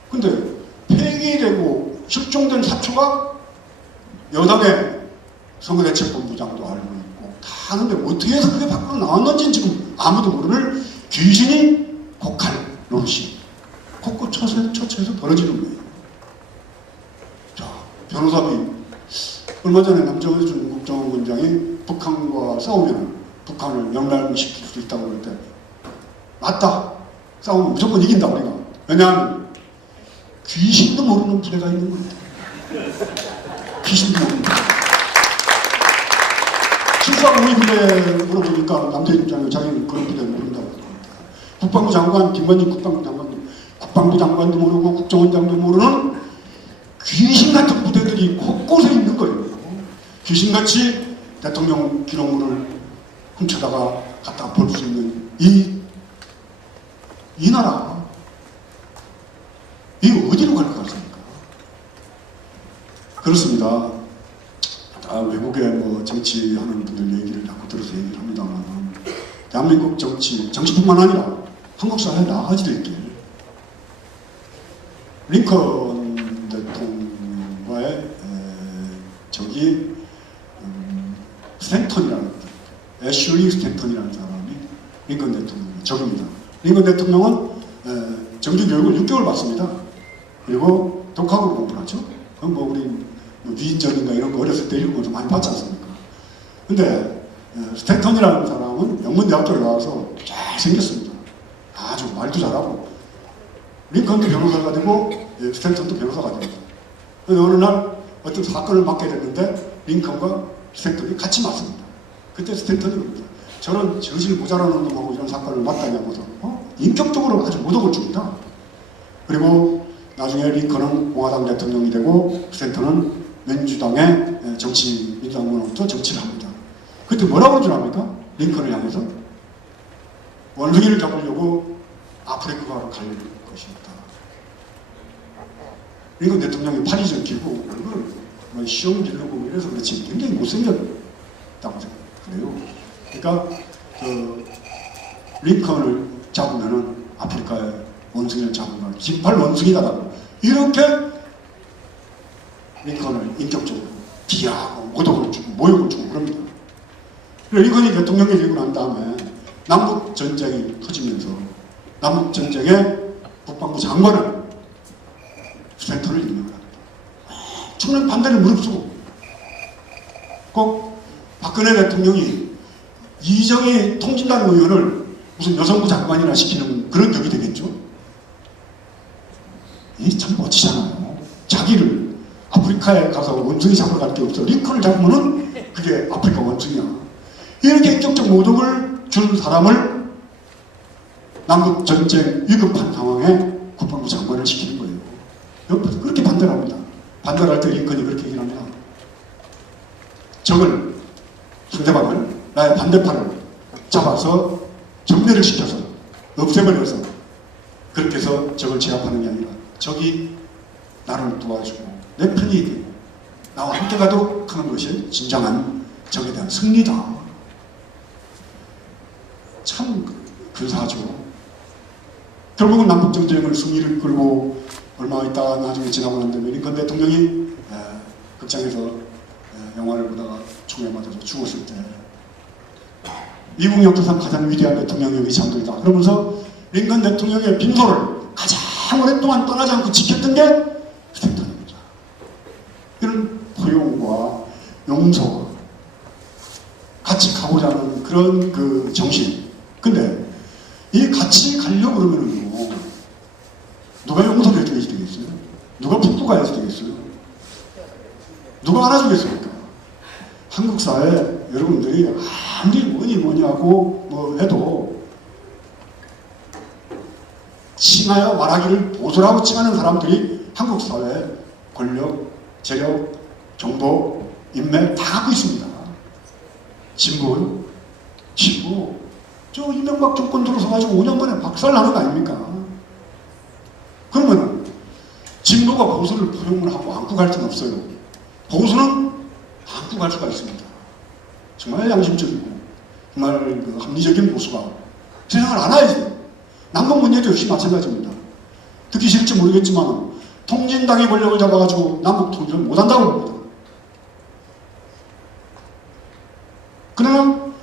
근데 폐기되고 실종된 사초가 여당의 선거대책본부장도 알고 있고 다 하는데 어떻게 해서 그게 밖으로 나왔는지 지금 아무도 모르는 귀신이 곡할 노릇이 곳곳 처처에서 벌어지는 거예요. 자, 변호사비 얼마 전에 남정준 국정원장이 북한과 싸우면 북한을 명랑시킬 수 있다고 그럴 때 맞다. 싸우면 무조건 이긴다 우리가. 왜냐하면 귀신도 모르는 부대가 있는 겁니다. 귀신도 모르는 부대. 745위 부대 물어보니까 남자 입장에 자기는 그런 부대를 모른다고 합니다. 국방부 장관, 김관진 국방부 장관도 모르고 국정원장도 모르는 귀신 같은 부대들이 곳곳에 있는 거예요. 귀신같이 대통령 기록물을 훔쳐다가 갖다 볼 수 있는 이 나라 이 어디로 갈 것 같습니까? 그렇습니다. 외국에 뭐 정치하는 분들 얘기를 자꾸 들어서 얘기를 합니다만 대한민국 정치뿐만 아니라 한국 사회에 나아가지 될 길. 링컨 대통령과의 적이 스탠턴이라는 애슐리 스탠턴이라는 사람이 링컨 대통령의 적입니다. 링컨 대통령은 정규교육을 6개월 받습니다. 그리고 독학으로 공부를 하죠. 그럼 뭐 우리 위인전인가 이런 거 어렸을 때 읽은 것도 많이 봤지 않습니까? 근데 스탠턴이라는 사람은 명문대학교를 나와서 잘 생겼습니다. 아주 말도 잘하고 링컨도 변호사가 되고 스탠턴도 변호사가 됩니다. 어느 날 어떤 사건을 맡게 됐는데 링컨과 스탠턴이 같이 맞습니다. 그때 스탠턴이 그럽니다. 저런 정신이 모자라는 놈하고 이런 사건을 맡다냐고서 인격적으로 아주 모독을 줍니다. 그리고 나중에 링컨은 공화당 대통령이 되고 스탠턴은 민주당의 민주당으로부터 정치를 합니다. 그때 뭐라고 줄 압니까? 링컨을 향해서 원숭이를 잡으려고 아프리카로 갈 것입니다. 링컨 대통령이 팔이 적히고 얼굴을 시험 지르고 이래서 그렇지 굉장히 못생겼다고 생각해요. 그러니까 그 링컨을 잡으면은 아프리카의 원숭이를 잡으면 긴팔 원숭이다라고 이렇게 링컨을 인격적으로 비하하고 모독을 주고 모욕을 주고 그럽니다. 링컨이 대통령이 되고 난 다음에 남북 전쟁이 터지면서 남북 전쟁의 국방부 장관을 스탠턴을 임명합니다. 엄청난 반대를 무릅쓰고 꼭 박근혜 대통령이 이정희 통진당 의원을 무슨 여성부 장관이나 시키는 그런 격이 되겠죠. 이 참 멋지잖아요. 자기를 아프리카에 가서 원숭이 잡으러 갈 게 없어. 링컨을 잡으면은 그게 아프리카 원숭이야. 이렇게 인격적 모독을 준 사람을 남북 전쟁 위급한 상황에 국방부 장관을 시키는 거예요. 옆에서 그렇게 반대를 합니다. 반대를 할 때 링컨이 그렇게 얘기를 합니다. 적을, 상대방을, 나의 반대파를 잡아서 전멸을 시켜서 없애버려서 그렇게 해서 적을 제압하는 게 아니라 적이 나를 도와주고 내 편이 되고 나와 함께 가도록 하는 것이 진정한 적에 대한 승리다. 참 근사하죠. 결국은 남북전쟁을 승리를 끌고 얼마 있다가 나중에 지나고 난 다음에 링컨 대통령이 극장에서 영화를 보다가 총에 맞아서 죽었을 때 미국 역사상 가장 위대한 대통령의 위상들이다. 그러면서 링컨 대통령의 빈소를 가장 오랫동안 떠나지 않고 지켰던 게 스탠턴입니다. 이런 포용과 용서와 같이 가고자 하는 그런 그 정신. 근데 이 같이 가려고 그러면은요, 누가 용서를 해줘야지 되겠어요? 누가 북두 가야지 되겠어요? 누가 알아주겠습니까? 한국 사회 여러분들이 아무리 뭐니 하고 뭐 해도 칭하여 말하기를 보수라고 칭하는 사람들이 한국 사회에 권력, 재력, 정보, 인맥 다 갖고 있습니다. 진보, 저 이명박 정권 들어서가지고 5년 만에 박살 나는 거 아닙니까? 그러면 진보가 보수를 포용을 하고 안고 갈 수는 없어요. 보수는 안고 갈 수가 있습니다. 정말 양심적이고 정말 그 합리적인 보수가 세상을 알아야지. 남북 문제도 역시 마찬가지입니다. 듣기 싫을지 모르겠지만 통진당이 권력을 잡아가지고 남북 통일을 못한다고 봅니다. 그러나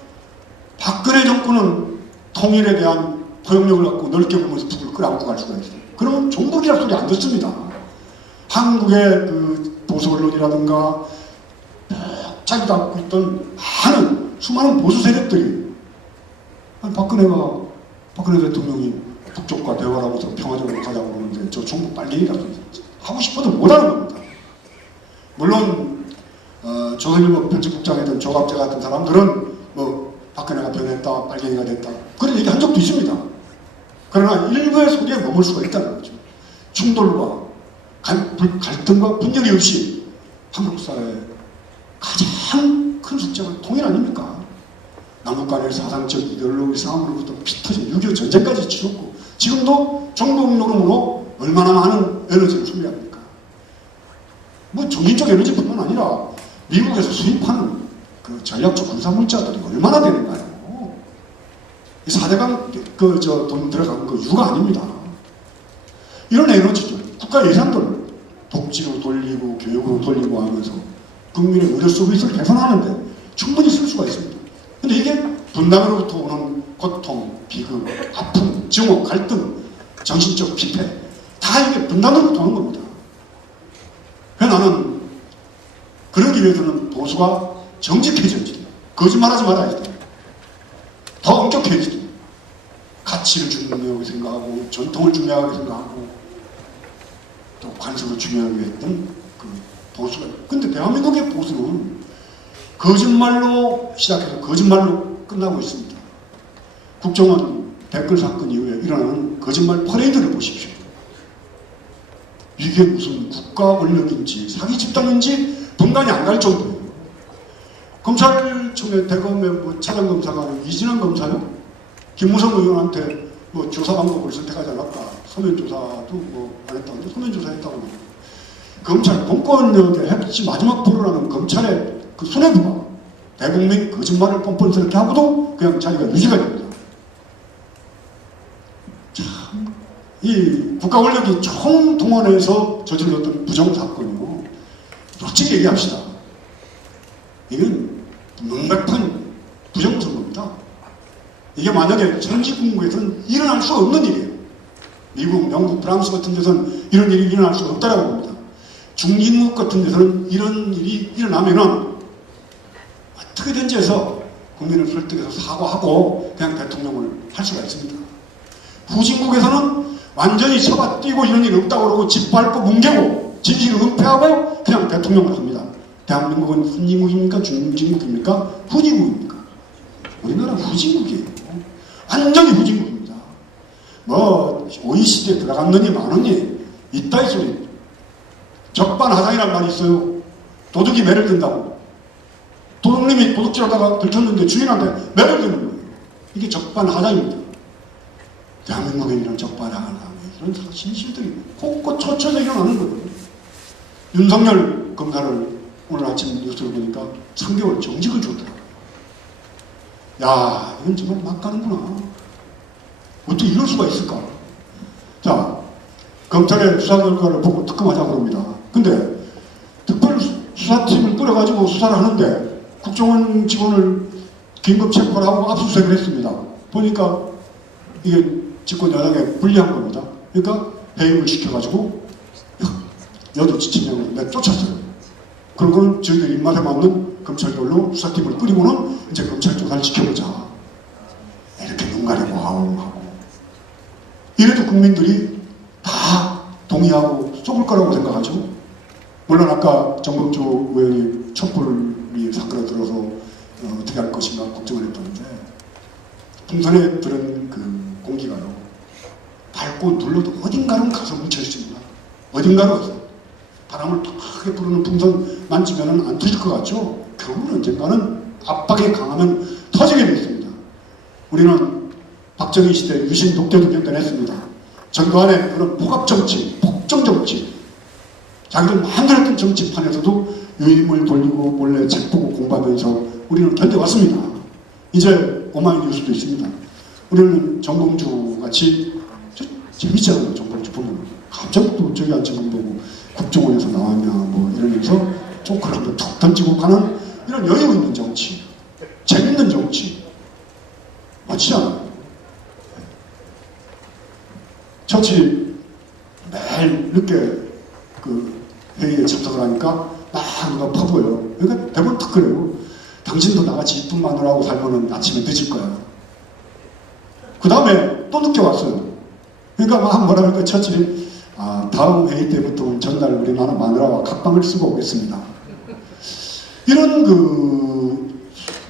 박근혜 정권은 통일에 대한 포용력을 갖고 넓게 보면서 북을 끌어안고 갈 수가 있어요. 그러면 종북이라는 소리 안 듣습니다. 한국의 그 보수 언론이라든가 자기도 갖고 있던 많은 수많은 보수 세력들이 박근혜 대통령이 북쪽과 대화를 하면서 평화적으로 가자고 그러는데 저 종북 빨갱이라고 하고 싶어도 못하는 겁니다. 물론 조선일보 편집국장이든 조갑재 같은 사람들은 뭐 박근혜가 변했다, 빨갱이가 됐다 그런 얘기 한 적도 있습니다. 그러나 일부의 소리에 머물 수가 있다는 거죠. 충돌과 갈등과 분열이 없이 한국 사회의 가장 큰 숙제가 통일 아닙니까? 남북 간의 사상적 이데올로기 싸움으로부터 피 터진 6.25 전쟁까지 치렀고 지금도 정복 노름으로 얼마나 많은 에너지를 소비합니까? 뭐 종인적 에너지뿐만 아니라 미국에서 수입하는 그 전략적 군사물자들이 얼마나 되는가요? 이 4대강 돈 들어간 거 유가 아닙니다. 이런 에너지들, 국가 예산들을 복지로 돌리고 교육으로 돌리고 하면서 국민의 의료 서비스를 개선하는데 충분히 쓸 수가 있습니다. 근데 이게 분단으로부터 오는 고통, 비극, 아픔, 증오, 갈등, 정신적 피폐 다 이게 분단으로부터 오는 겁니다. 그래서 나는 그러기 위해서는 보수가 정직해져야지 돼요. 거짓말하지 말아야지 돼요. 더 엄격해야지 돼요. 가치를 중요하게 생각하고 전통을 중요하게 생각하고 또 관습을 중요하게 했던 그 보수가. 근데 대한민국의 보수는 거짓말로 시작해서 거짓말로 끝나고 있습니다. 국정원 댓글 사건 이후에 일어나는 거짓말 퍼레이드를 보십시오. 이게 무슨 국가 권력인지 사기 집단인지 분간이 안 갈 정도예요. 검찰청에 대검의 뭐 차장검사가 이진환 검사요? 김무성 의원한테 뭐 조사 방법을 선택하지 않았다. 서면 조사도 뭐 안 했다고 하는데 서면 조사했다고. 검찰 공권력의 핵심 마지막 포로라는 검찰의 그 수뇌부가 대국민 거짓말을 뻔뻔스럽게 하고도 그냥 자기가 유지가 됩니다. 참, 이 국가 권력이 총동원해서 저질렀던 부정사건이고, 솔직히 얘기합시다. 이건 명백한 부정선거입니다. 이게 만약에 선진국에서는 일어날 수 없는 일이에요. 미국, 영국, 프랑스 같은 데서는 이런 일이 일어날 수 없다고 봅니다. 중진국 같은 데서는 이런 일이 일어나면은 어떻게든지 해서 국민을 설득해서 사과하고 그냥 대통령을 할 수가 있습니다. 후진국에서는 완전히 쳐받뛰고 이런 일 없다고 그러고 짓밟고 뭉개고 진실을 은폐하고 그냥 대통령을 합니다. 대한민국은 후진국입니까? 중진국입니까? 후진국입니까? 우리나라 후진국이에요. 완전히 후진국입니다. 뭐 OECD에 들어갔느니 마느니 이따위 소리. 적반하장이란 말이 있어요. 도둑이 매를 든다고. 도둑님이 도둑질하다가 들켰는데 주인한테 매를 드는 거예요. 이게 적반하장입니다. 대한민국에 이런 적반하장, 이런 진실들이 곳곳 초쳐져 일어나는 거예요. 윤석열 검사를 오늘 아침 뉴스를 보니까 3개월 정직을 줬더라고요. 야, 이건 정말 막 가는구나. 어떻게 이럴 수가 있을까? 자, 검찰의 수사 결과를 보고 특검하자고 합니다. 근데 특별수사팀을 꾸려가지고 수사를 하는데 국정원 직원을 긴급 체포를 하고 압수수색을 했습니다. 보니까 이게 집권 여당에 불리한 겁니다. 그러니까 해임을 시켜가지고 여도 지침령을 내쫓았어요. 그리고는 저희들 입맛에 맞는 검찰별로 수사팀을 꾸리고는 이제 검찰 조사를 지켜보자. 이렇게 눈 가리고 아웅하고. 이래도 국민들이 다 동의하고 속을 거라고 생각하죠. 물론 아까 정봉주 의원이 촛불이 사건에 들어서 어떻게 할 것인가 걱정을 했다는데 풍선에 들은 그 공기가요. 밟고 눌러도 어딘가는 가서 묻혀 있습니다. 어딘가로 가서. 바람을 크게 부르는 풍선 만지면 안 터질 것 같죠? 결국은 언젠가는 압박이 강하면 터지게 되어 있습니다. 우리는 박정희 시대 유신 독재도 견뎌냈습니다. 전두환의 그런 폭압정치, 폭정정치, 자기들 마음대로 했던 정치판에서도 유임을 돌리고 몰래 책 보고 공부하면서 우리는 견뎌왔습니다. 이제 오마이뉴스도 있습니다. 우리는 정봉주 같이 재밌잖아요. 정봉주 보면 갑자기 또 저기 앉은 거 보고 국정원에서 나왔냐 뭐 이러면서 조크를 한번 툭 던지고 가는 이런 여유 있는 정치, 재밌는 정치 멋지잖아요. 처치 매일 늦게 그 회의에 참석을 하니까 막 누가 퍼부어요. 그러니까 대부분 딱 그래요. 당신도 나같이 이쁜 마누라하고 살면은 아침에 늦을 거야. 그 다음에 또 늦게 왔어요. 그러니까 막 뭐라 그럴까 처치 다음 회의 때부터 전날 우리 마누라와 각방을 쓰고 오겠습니다. 이런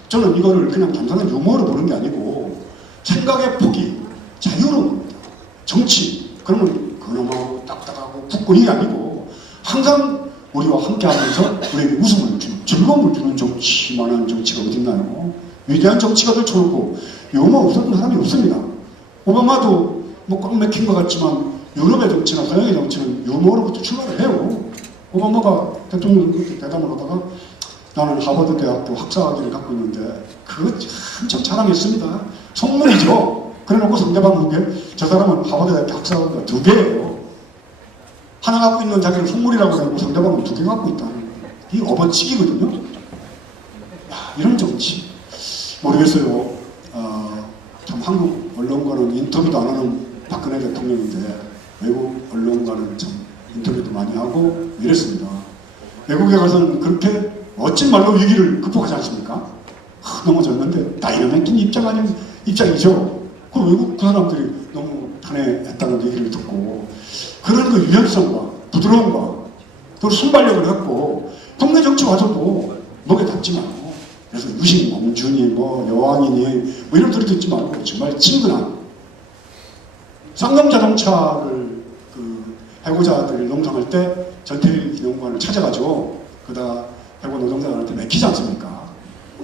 저는 이거를 그냥 단순한 유머로 보는 게 아니고 생각의 폭이 자유로운 겁니다. 정치, 그러면 근엄하고 딱딱하고 굳건이 아니고 항상 우리와 함께 하면서 우리에게 웃음을 주는, 즐거움을 주는 정치만한 정치가 어딨나요? 위대한 정치가 될 쳐놓고 유머 없었던 사람이 없습니다. 오바마도 뭐 꽉 맥힌 것 같지만 유럽의 정치나 서양의 정치는 유머로부터 출발을 해요. 오바마가 대통령 그때 대담을 하다가 나는 하버드 대학교 학사학위를 갖고 있는데 그거 한참 자랑했습니다. 속물이죠. 그래놓고 상대방 보기에 저 사람은 하버드 대학교 학사학위가 2개예요. 하나 갖고 있는 자기를 속물이라고 하고 상대방은 2개 갖고 있다는 이 업어치기거든요. 야, 이런 정치 모르겠어요. 참 한국 언론과는 인터뷰도 안 하는 박근혜 대통령인데 외국 언론과는 참 인터뷰도 많이 하고 이랬습니다. 외국에 가서는 그렇게 멋진 말로 위기를 극복하지 않습니까? 넘어졌는데 다이나믹한 입장이죠. 그 외국 그 사람들이 너무 편애했다는 얘기를 듣고 그런 그 유연성과 부드러움과 또 순발력을 갖고 국내 정치 와서도 목에 닿지 말고 그래서 유신 공주니 뭐 여왕이니 뭐 이런 소리 듣지 말고 정말 친근한 쌍용자동차를 해고자들 농성할 때 전태일 기념관을 찾아가죠. 그러다가 해고 노동자들한테 맥히지 않습니까?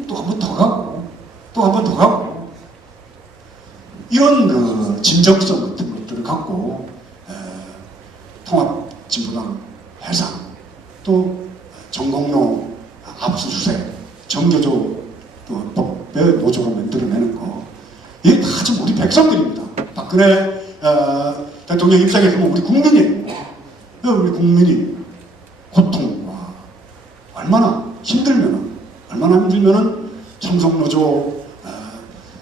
또 한 번 더 가고 또 한 번 더 가고 이런 그 진정성 같은 것들을 갖고 통합진보당 해산 또 정공용 압수수색 정교조 또 법의 노조가 만들어내는 거 이게 다 지금 우리 백성들입니다. 박근혜 대통령 입장에 보면 우리 국민이에요. 우리 국민이 고통과 얼마나 힘들면은 삼성노조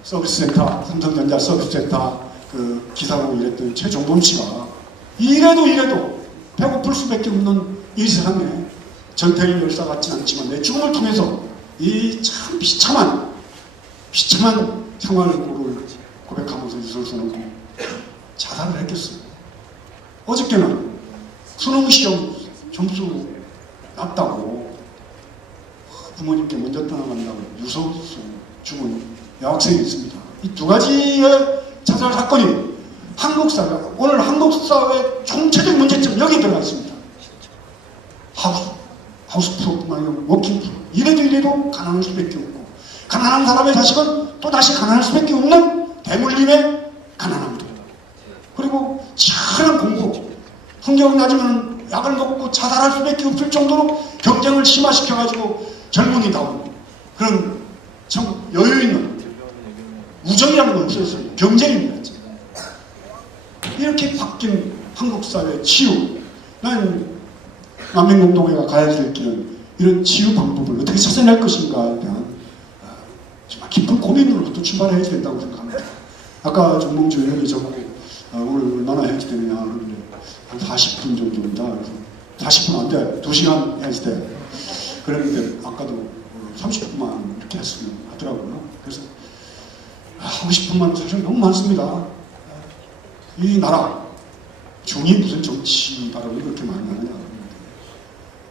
서비스센터, 삼성전자 서비스센터 그 기사로 일했던 최종범 씨가 이래도 배고플 수밖에 없는 이 세상에 전태일 열사 같지는 않지만 내 죽음을 통해서 이 참 비참한 생활고를 고백하면서 유서서는 자살을 했겠어요. 어저께는 수능 시험 점수 낮다고 부모님께 먼저 떠나간다고 유서서 죽은 여학생이 있습니다. 이 두 가지의 자살 사건이 한국 사회, 오늘 한국 사회의 총체적 문제점 여기 들어가 있습니다. 하우스 프로뿐만 아니라 워킹 프로. 이래도 가난할 수밖에 없고 가난한 사람의 자식은 또 다시 가난할 수밖에 없는 대물림의 가난함들. 그리고 치열한 공부. 성적이 낮으면 약을 먹고 자살할 수밖에 없을 정도로 경쟁을 심화시켜가지고 젊은이다운 그런 참 여유있는 우정이라는 건 없었어요. 경쟁입니다. 이렇게 바뀐 한국 사회의 치유. 난 만민공동회가 가야 될 길은 이런 치유 방법을 어떻게 찾아낼 것인가에 대한 정말 깊은 고민으로부터 출발해야 된다고 생각합니다. 아까 정몽주 의원이 저보고 오늘 얼마나 해야지 되느냐 그러는데 한 40분 정도입니다. 그래서 40분 안 돼. 2시간 해야지 돼. 그랬는데 아까도 30분만 이렇게 했으면 하더라고요. 그래서 하고 싶은 말은 사실 너무 많습니다. 이 나라 중이 무슨 정치 발언을 그렇게 많이 하느냐.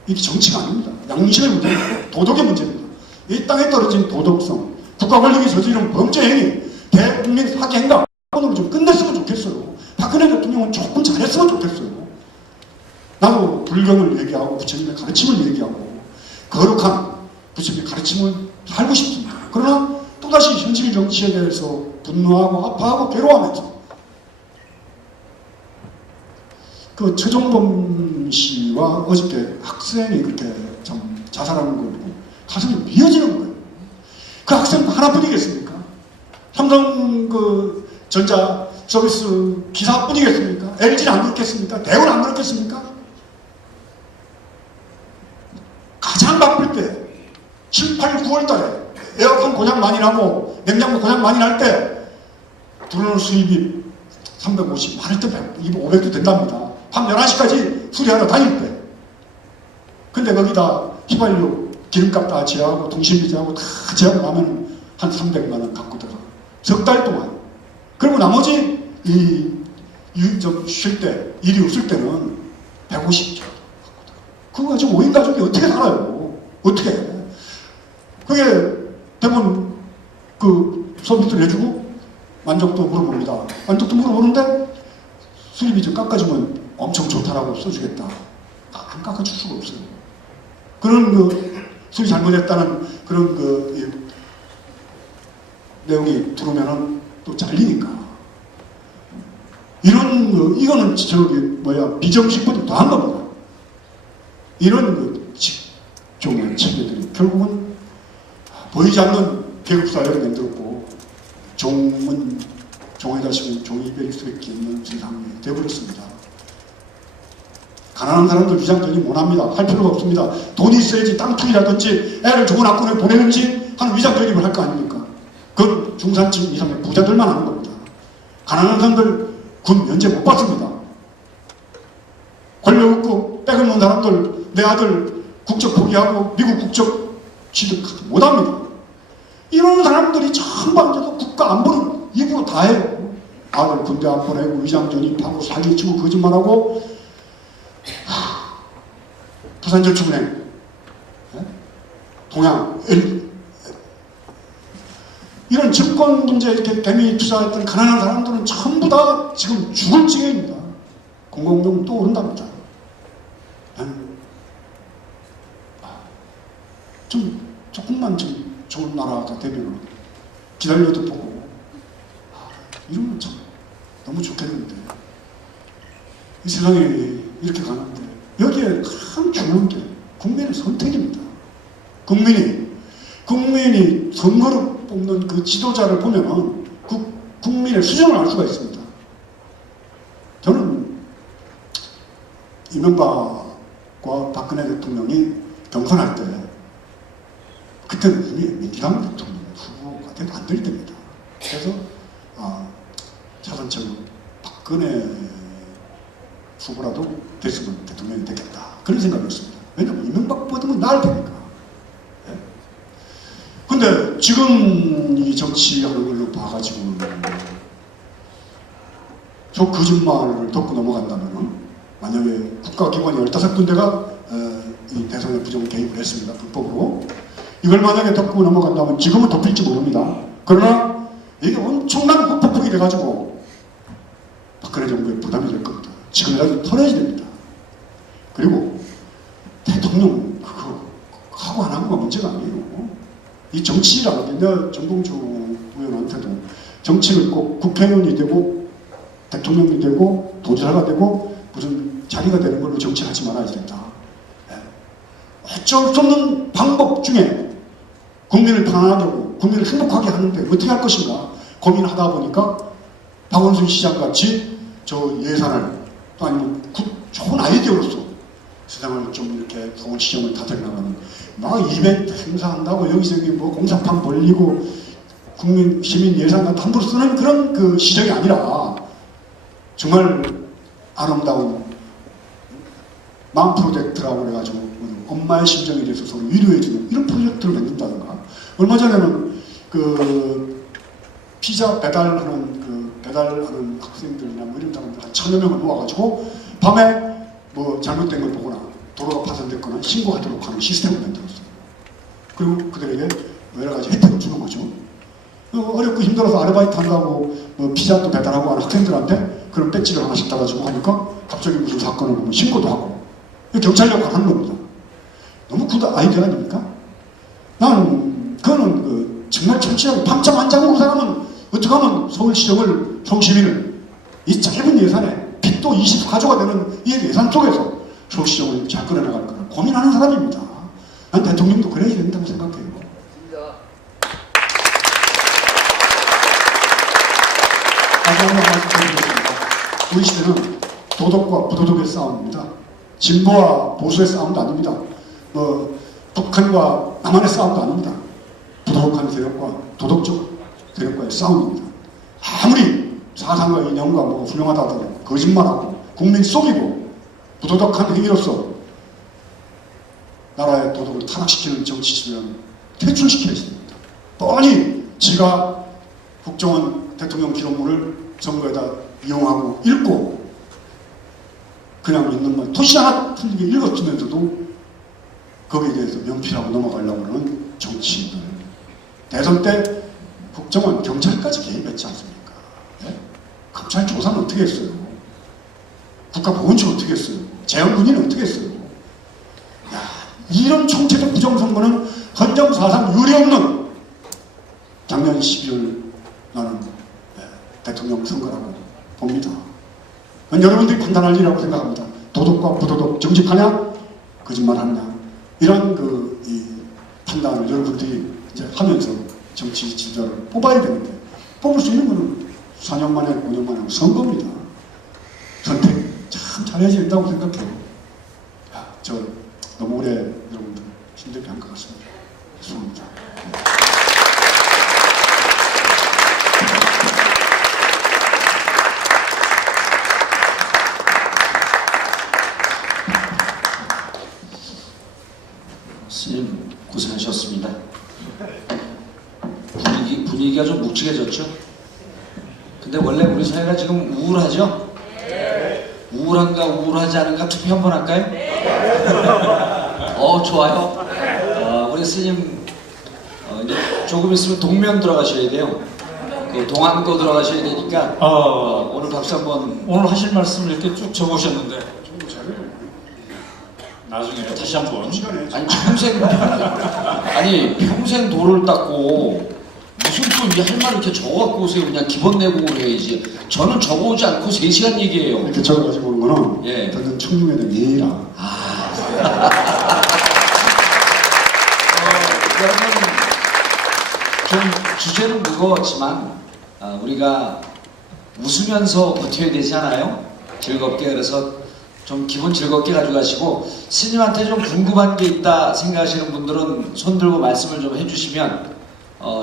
이게 정치가 아닙니다. 양심의 문제입니다. 도덕의 문제입니다. 이 땅에 떨어진 도덕성, 국가 권력이 저지른 범죄 행위, 대국민 사기 행각 으로 좀 끝냈으면 좋겠어요. 박근혜 대통령은 조금 잘했으면 좋겠어요. 나도 불경을 얘기하고 부처님의 가르침을 얘기하고 거룩한 부처님의 가르침을 살고 싶습니다. 그러나 또다시 현실 정치에 대해서 분노하고 아파하고 괴로워하면서 그 최종범 씨와 어저께 학생이 그렇게 참 자살하는 걸 보고 가슴이 미어지는 거예요. 그 학생 하나뿐이겠습니까? 삼성 그 전자 서비스 기사뿐이겠습니까? LG는 안 그렇겠습니까? 대우는 안 그렇겠습니까? 가장 바쁠 때 7, 8, 9월 달에 에어컨 고장 많이 나고 냉장고 고장 많이 날 때 들어오는 수입이 350, 많을 때 100, 500도 된답니다. 밤 11시까지 수리하러 다닐 때. 근데 거기다 휘발유, 기름값 다 제하고 통신비 제하고 다 제하고 나면 한 300만 원 갖고 들어가. 석 달 동안. 그리고 나머지 좀 쉴 때, 일이 없을 때는 150 정도 갖고 들어가. 그거 가지고 5인 가족이 어떻게 살아요? 어떻게 해? 그게 되면 그 서비스를 해주고 만족도 물어봅니다. 만족도 물어보는데 수입이 좀 깎아주면 엄청 좋다라고 써주겠다. 안 깎아줄 수가 없어요. 그런 그 수입이 잘못했다는 그런 그 내용이 들어오면은 또 잘리니까. 이런 이거는 저기 비정식보다 더한 겁니다. 이런 그 직종의 체계들이 결국은 보이지 않는 계급사회를 만들었고 종의 자식은 종이 베릴 수밖에 없는 세상이 되어버렸습니다. 가난한 사람들 위장전이 못합니다. 할 필요가 없습니다. 돈이 있어야지 땅 투기라든지 애를 좋은 학군에 보내는지 하는 위장전입을 할 거 아닙니까? 그건 중산층 이상의 부자들만 하는 겁니다. 가난한 사람들 군 면제 못 받습니다. 권력 없고 빼놓는 사람들 내 아들 국적 포기하고 미국 국적 취득하지 못합니다. 이런 사람들이 전부 앉아서 국가 안보는 입으로 다 해요. 아들 군대 안 보내고 위장 전입하고 사기치고 거짓말하고 부산저축은행 동양 이런 증권 문제에 이렇게 대미 투자했던 가난한 사람들은 전부 다 지금 죽을 지경입니다. 공공용 또 오른답니다. 조금만 좀 좋은 나라가 되면 기다려도 보고 이러면 참 너무 좋겠는데 이 세상이 이렇게 가는데 여기에 가장 중요한 게 국민의 선택입니다. 국민이 선거로 뽑는 그 지도자를 보면은 그 국민의 수준을 알 수가 있습니다. 저는 이명박과 박근혜 대통령이 경선할 때 그때는 이미 민주당 대통령 후보가 돼도 안 될 때입니다. 그래서 차선책은 박근혜 후보라도 됐으면 대통령이 되겠다 그런 생각이었습니다. 왜냐하면 이명박보다는 나을 테니까. 근데 지금 이 정치하는 걸로 봐가지고 저 거짓말을 덮고 넘어간다면 만약에 국가기관이 15군데가 이 대선에 부정 개입을 했습니다. 불법으로. 이걸 만약에 덮고 넘어간다면 지금은 덮일지 모릅니다. 그러나 이게 엄청난 후폭풍이 돼가지고 박근혜 정부에 부담이 될 겁니다. 지금이라도 털어야지 됩니다. 그리고 대통령 그거 하고 안 하고가 문제가 아니에요. 이 정치라는 게 내가 정봉주 의원한테도 정치를 꼭 국회의원이 되고 대통령이 되고 도지사가 되고 무슨 자리가 되는 걸로 정치하지 말아야 된다. 어쩔 수 없는 방법 중에 국민을 편안하게 하고 국민을 행복하게 하는데 어떻게 할 것인가 고민하다 보니까 박원순 시장같이 저 예산을 또 아니면 좋은 아이디어로서 세상을 좀 이렇게 좋은 시점을 다져나가는 막 이벤트 행사한다고 여기서 여기 뭐 공사판 벌리고 국민 시민 예산과 함부로 쓰는 그런 그 시정이 아니라 정말 아름다운 마음 프로젝트라고 그래가지고 엄마의 심정에 대해서 서로 위로해주는 이런 프로젝트를 만든다든가 얼마 전에는 그 피자 배달하는 학생들이나 뭐 이런 사람들 한 1000여 명을 모아가지고 밤에 뭐 잘못된 걸 보거나 도로가 파손됐거나 신고하도록 하는 시스템을 만들었어요. 그리고 그들에게 여러 가지 혜택을 주는 거죠. 어렵고 힘들어서 아르바이트 한다고 뭐 피자도 배달하고 하는 학생들한테 그런 배지를 하나씩 달아주고 하니까 갑자기 무슨 사건을 보면 신고도 하고 경찰 역할을 하는 겁니다. 너무 굿 아이디어 아닙니까? 나는 그거는 정말 천치하게 밤잠 안 자고 그 사람은 어떻게 하면 서울시정을 서울시민을 이 짧은 예산에 빚도 24조가 되는 이 예산 속에서 서울시정을 잘 끌어나갈 거를 고민하는 사람입니다. 난 대통령도 그래야 된다고 생각해요. 다시 한번 말씀드리겠습니다. 우리 시대는 도덕과 부도덕의 싸움입니다. 진보와 보수의 싸움도 아닙니다. 뭐 북한과 남한의 싸움도 아닙니다. 부도덕한 세력과 도덕적 세력과의 싸움입니다. 아무리 사상과 이념과 뭐 훌륭하다 하더라도 거짓말하고 국민 속이고 부도덕한 행위로서 나라의 도덕을 타락시키는 정치지면 퇴출시켜야 됩니다. 뻔히 지가 국정원 대통령 기록물을 선거에다 이용하고 읽고 그냥 있는 말 토시 하나 틀리게 읽었으면서도 거기에 대해서 면피라고 넘어가려고 하는 정치인들. 대선 때 국정원 경찰까지 개입했지 않습니까? 네? 검찰 조사는 어떻게 했어요? 국가보훈처는 어떻게 했어요? 재헌군인은 어떻게 했어요? 야, 이런 총체적 부정선거는 헌정사상 유례없는 작년 12월 나는 대통령 선거라고 봅니다. 여러분들이 판단할 일이라고 생각합니다. 도덕과 부도덕 정직하냐 거짓말하냐 이런 이 판단을 여러분들이 이제 하면서 정치 지도자를 뽑아야 되는데 뽑을 수 있는 것은 4년 만에 5년 만에 선거입니다. 선택 참 잘해야지 된다고 생각해요. 야, 저 너무 오래 여러분들 힘들게 한 것 같습니다. 죄송합니다. 스님 고생하셨습니다. 분위기가 좀 묵직해졌죠? 근데 원래 우리 사회가 지금 우울하죠? 우울한가 우울하지 않은가 투표 한번 할까요? 좋아요. 우리 스님 이제 조금 있으면 동면 들어가셔야 돼요. 그 동안고 들어가셔야 되니까 오늘 박수 한번. 오늘 하실 말씀을 이렇게 쭉 적으셨는데 정도 잘해요. 나중에 다시 한번. 시간에 아니 평생 도를 닦고 무슨 또 이 할 말을 이렇게 적어갖고 오세요. 그냥 기본 내국으로 해야지. 저는 적어오지 않고 3시간 얘기해요. 이렇게 적어가지고 오는 거는 예. 듣는 청중에 대한 예의라. 여러분 좀 주제는 무거웠지만 우리가 웃으면서 버텨야 되지 않아요? 즐겁게. 그래서 좀 기분 즐겁게 가져가시고, 스님한테 좀 궁금한 게 있다 생각하시는 분들은 손 들고 말씀을 좀 해주시면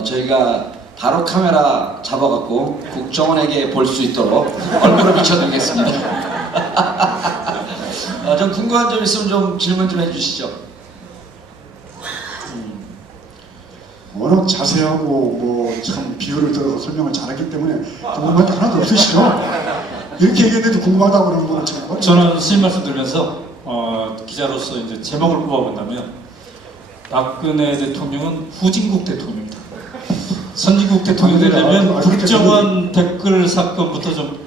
저희가 바로 카메라 잡아갖고 국정원에게 볼 수 있도록 얼굴을 비춰드리겠습니다. 좀 궁금한 점 있으면 좀 질문 좀 해주시죠. 워낙 자세하고 뭐 참 비유를 들어서 설명을 잘하기 때문에 궁금한 게 하나도 없으시죠? 이렇게 얘기했는데도 궁금하다고 그러는 거는 참 어려워요. 저는 스님 말씀 들으면서 기자로서 이제 제목을 뽑아본다면 박근혜 대통령은 후진국 대통령이다. 선진국 대통령이 되려면 국정원 댓글 사건부터 좀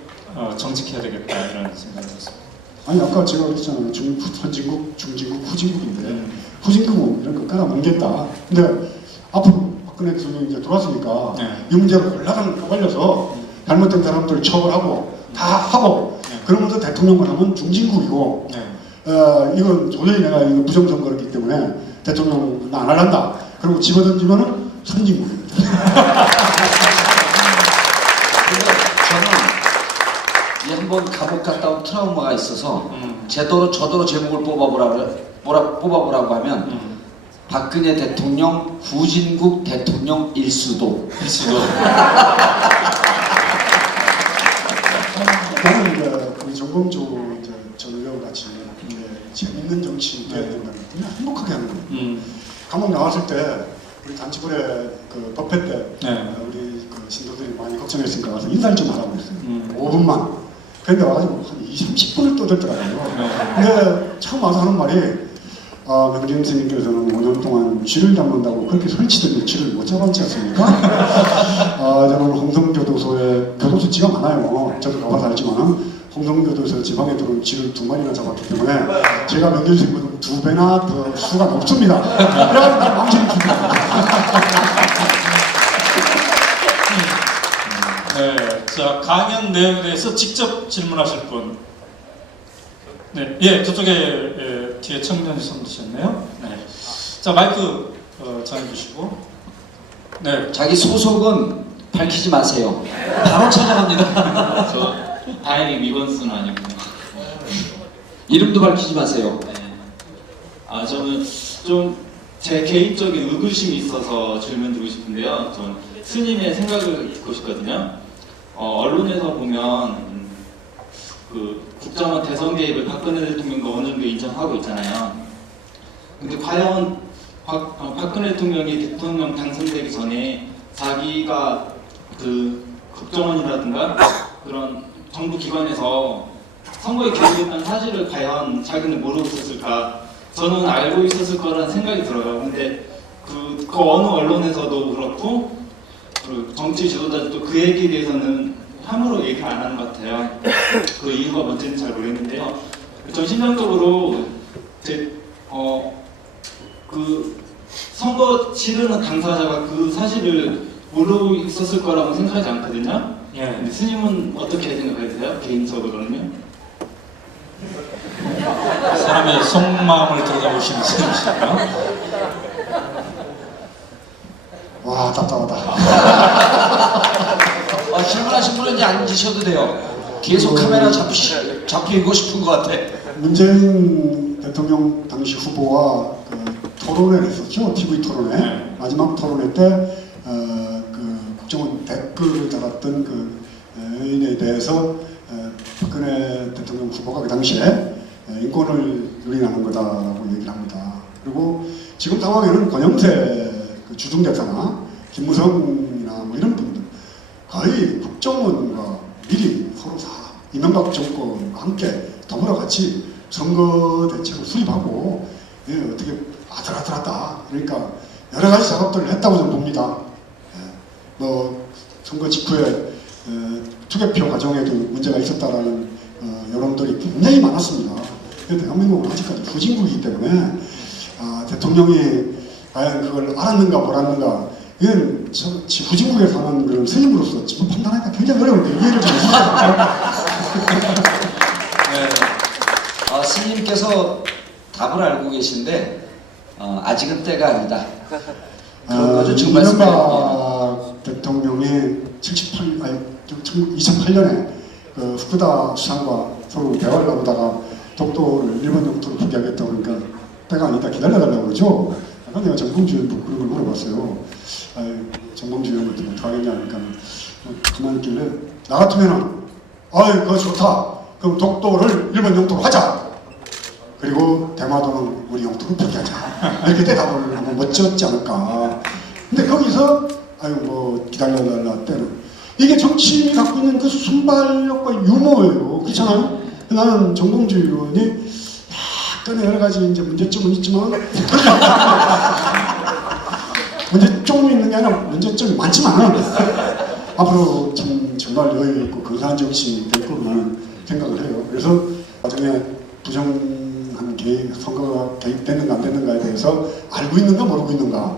정직해야 되겠다 이런 생각이 들었습니다. 아니 아까 제가 그랬잖아요. 선진국, 중진국, 후진국인데 후진국은 이런 거 깔아뭉갰다. 근데 앞으로 박근혜 대통령이 이제 돌아왔으니까 이 문제로 올라가는 걸려서 잘못된 사람들 처벌하고 다 하고 그러면서 대통령만 하면 중진국이고 이건 도저히 내가 이거 부정선거였기 때문에 대통령 안 할란다. 그리고 집어던지면은 선진국입니다. 근데 저는 한번 감옥 갔다 온 트라우마가 있어서 저더러 제목을 뽑아보라고 하면 박근혜 대통령 후진국 대통령 일수도. 나는 이제 우리 정봉주 전 의원 같이 재밌는 정치 돼야 된다는 그냥 행복하게 하는 거예요. 감옥 나왔을 때 우리 단체불에 그 법회 때 우리 그 신도들이 많이 걱정했으니까 와서 인사를 좀 하라고 했어요. 5분만. 그런데 와가지고 한 20-30분을 떠들더라고요. 근데 처음 와서 하는 말이 명진 스님께서는 5년 동안 쥐를 잡는다고 그렇게 설치더니 쥐를 못 잡았지 않습니까? 저는 홍성교도소에 교도소지가 많아요. 저도 가봐서 알지만 홍성교도소 지방에 들어온 쥐를 2마리나 잡았기 때문에 제가 명진 스님보다 2배나 더 수가 높습니다. 그래가지고 난 망신을 줍니다. 네, 자 강연 내용에 대해서 직접 질문하실 분. 네, 예, 저쪽에 뒤에 청년이 손 드셨네요. 네, 자 마이크 전해주시고. 네, 자기 소속은 밝히지 마세요. 바로 찾아갑니다. 저 다행히 미건수는 아니고. 이름도 밝히지 마세요. 네. 저는 좀 제 개인적인 의구심이 있어서 질문드리고 싶은데요. 전 스님의 생각을 듣고 싶거든요. 언론에서 보면 그 국정원 대선 개입을 박근혜 대통령도 어느 정도 인정하고 있잖아요. 근데 과연 박근혜 대통령이 대통령 당선되기 전에 자기가 그 국정원이라든가 그런 정부 기관에서 선거에 개입했다는 사실을 과연 자기는 모르고 있었을까? 저는 알고 있었을 거라는 생각이 들어요. 근데 그 어느 언론에서도 그렇고 그리고 정치 지도자들도 그 얘기에 대해서는 함부로 얘기를 안 하는 것 같아요. 그 이유가 뭔지는 잘 모르겠는데요. 전 심정적으로 그 선거 치르는 당사자가 그 사실을 모르고 있었을 거라고 생각하지 않거든요. 예. 근데 스님은 어떻게 생각하세요? 개인적으로는요? 사람의 속마음을 들여다보시는 스님이시네요. 와 답답하다. 질문하신 분은 이제 앉으셔도 돼요. 계속 카메라 잡히고 싶은 것 같아. 문재인 대통령 당시 후보와 그 토론회를 했었죠. TV 토론회. 마지막 토론회 때 그 국정원 댓글을 달았던 그 의인에 대해서 박근혜 대통령 후보가 그 당시에 인권을 유린하는 거다라고 얘기를 합니다. 그리고 지금 상황에는 권영세 그 주중대사나 김무성이나 뭐 이런 분들 거의 국정원과 미리 서로 다 이명박 정권과 함께 더불어 같이 선거 대책을 수립하고 어떻게 아들아들하다 그러니까 여러 가지 작업들을 했다고 저는 봅니다. 뭐 선거 직후에 투개표 과정에도 문제가 있었다라는 여론들이 굉장히 많았습니다. 그런데 대한민국은 아직까지 후진국이기 때문에 대통령이 과연 그걸 알았는가 몰랐는가 이건 후진국에 사는 그런 스님으로서 지금 판단하기가 굉장히 어려운데 이해를 좀 해주세요. 네. 스님께서 답을 알고 계신데 아직은 때가 아니다. 그런 거죠. 지금 이명박 대통령이 2008년에 그 후쿠다 수상과 서로 대화를 나누다가 독도를 일본 영토로 포기하겠다고 그러니까 때가 아니다 기다려달라고 그러죠. 아까 내가 정봉주 의원 그런 걸 물어봤어요. 정봉주 의원 같은 거 어떡하겠냐 하니까 가만히 있길래 나 같으면은 그거 좋다. 그럼 독도를 일본 영토로 하자. 그리고 대마도는 우리 영토로 포기하자. 이렇게 대답을 하면 멋졌지 않을까. 근데 거기서 뭐 기다려달라 때는 이게 정치인이 갖고 있는 그 순발력과 유머예요. 그렇잖아요? 나는 정봉주 의원이 약간의 여러 가지 이제 문제점은 있지만 문제점이 있는 게 아니라 문제점이 많지만 앞으로 참 정말 여유 있고 근사한 정치인이 될 거로 나는 생각을 해요. 그래서 나중에 부정한 개입, 선거가 개입됐는가 안 됐는가에 대해서 알고 있는가 모르고 있는가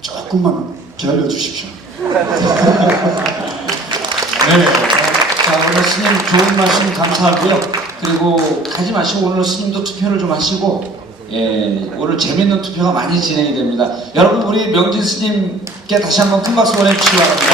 조금만 기다려 주십시오. 네. 자, 오늘 스님 좋은 말씀 감사하고요. 그리고 가지 마시고 오늘 스님도 투표를 좀 하시고, 오늘 재밌는 투표가 많이 진행이 됩니다. 여러분, 우리 명진 스님께 다시 한번 큰 박수 보내주시기 바랍니다.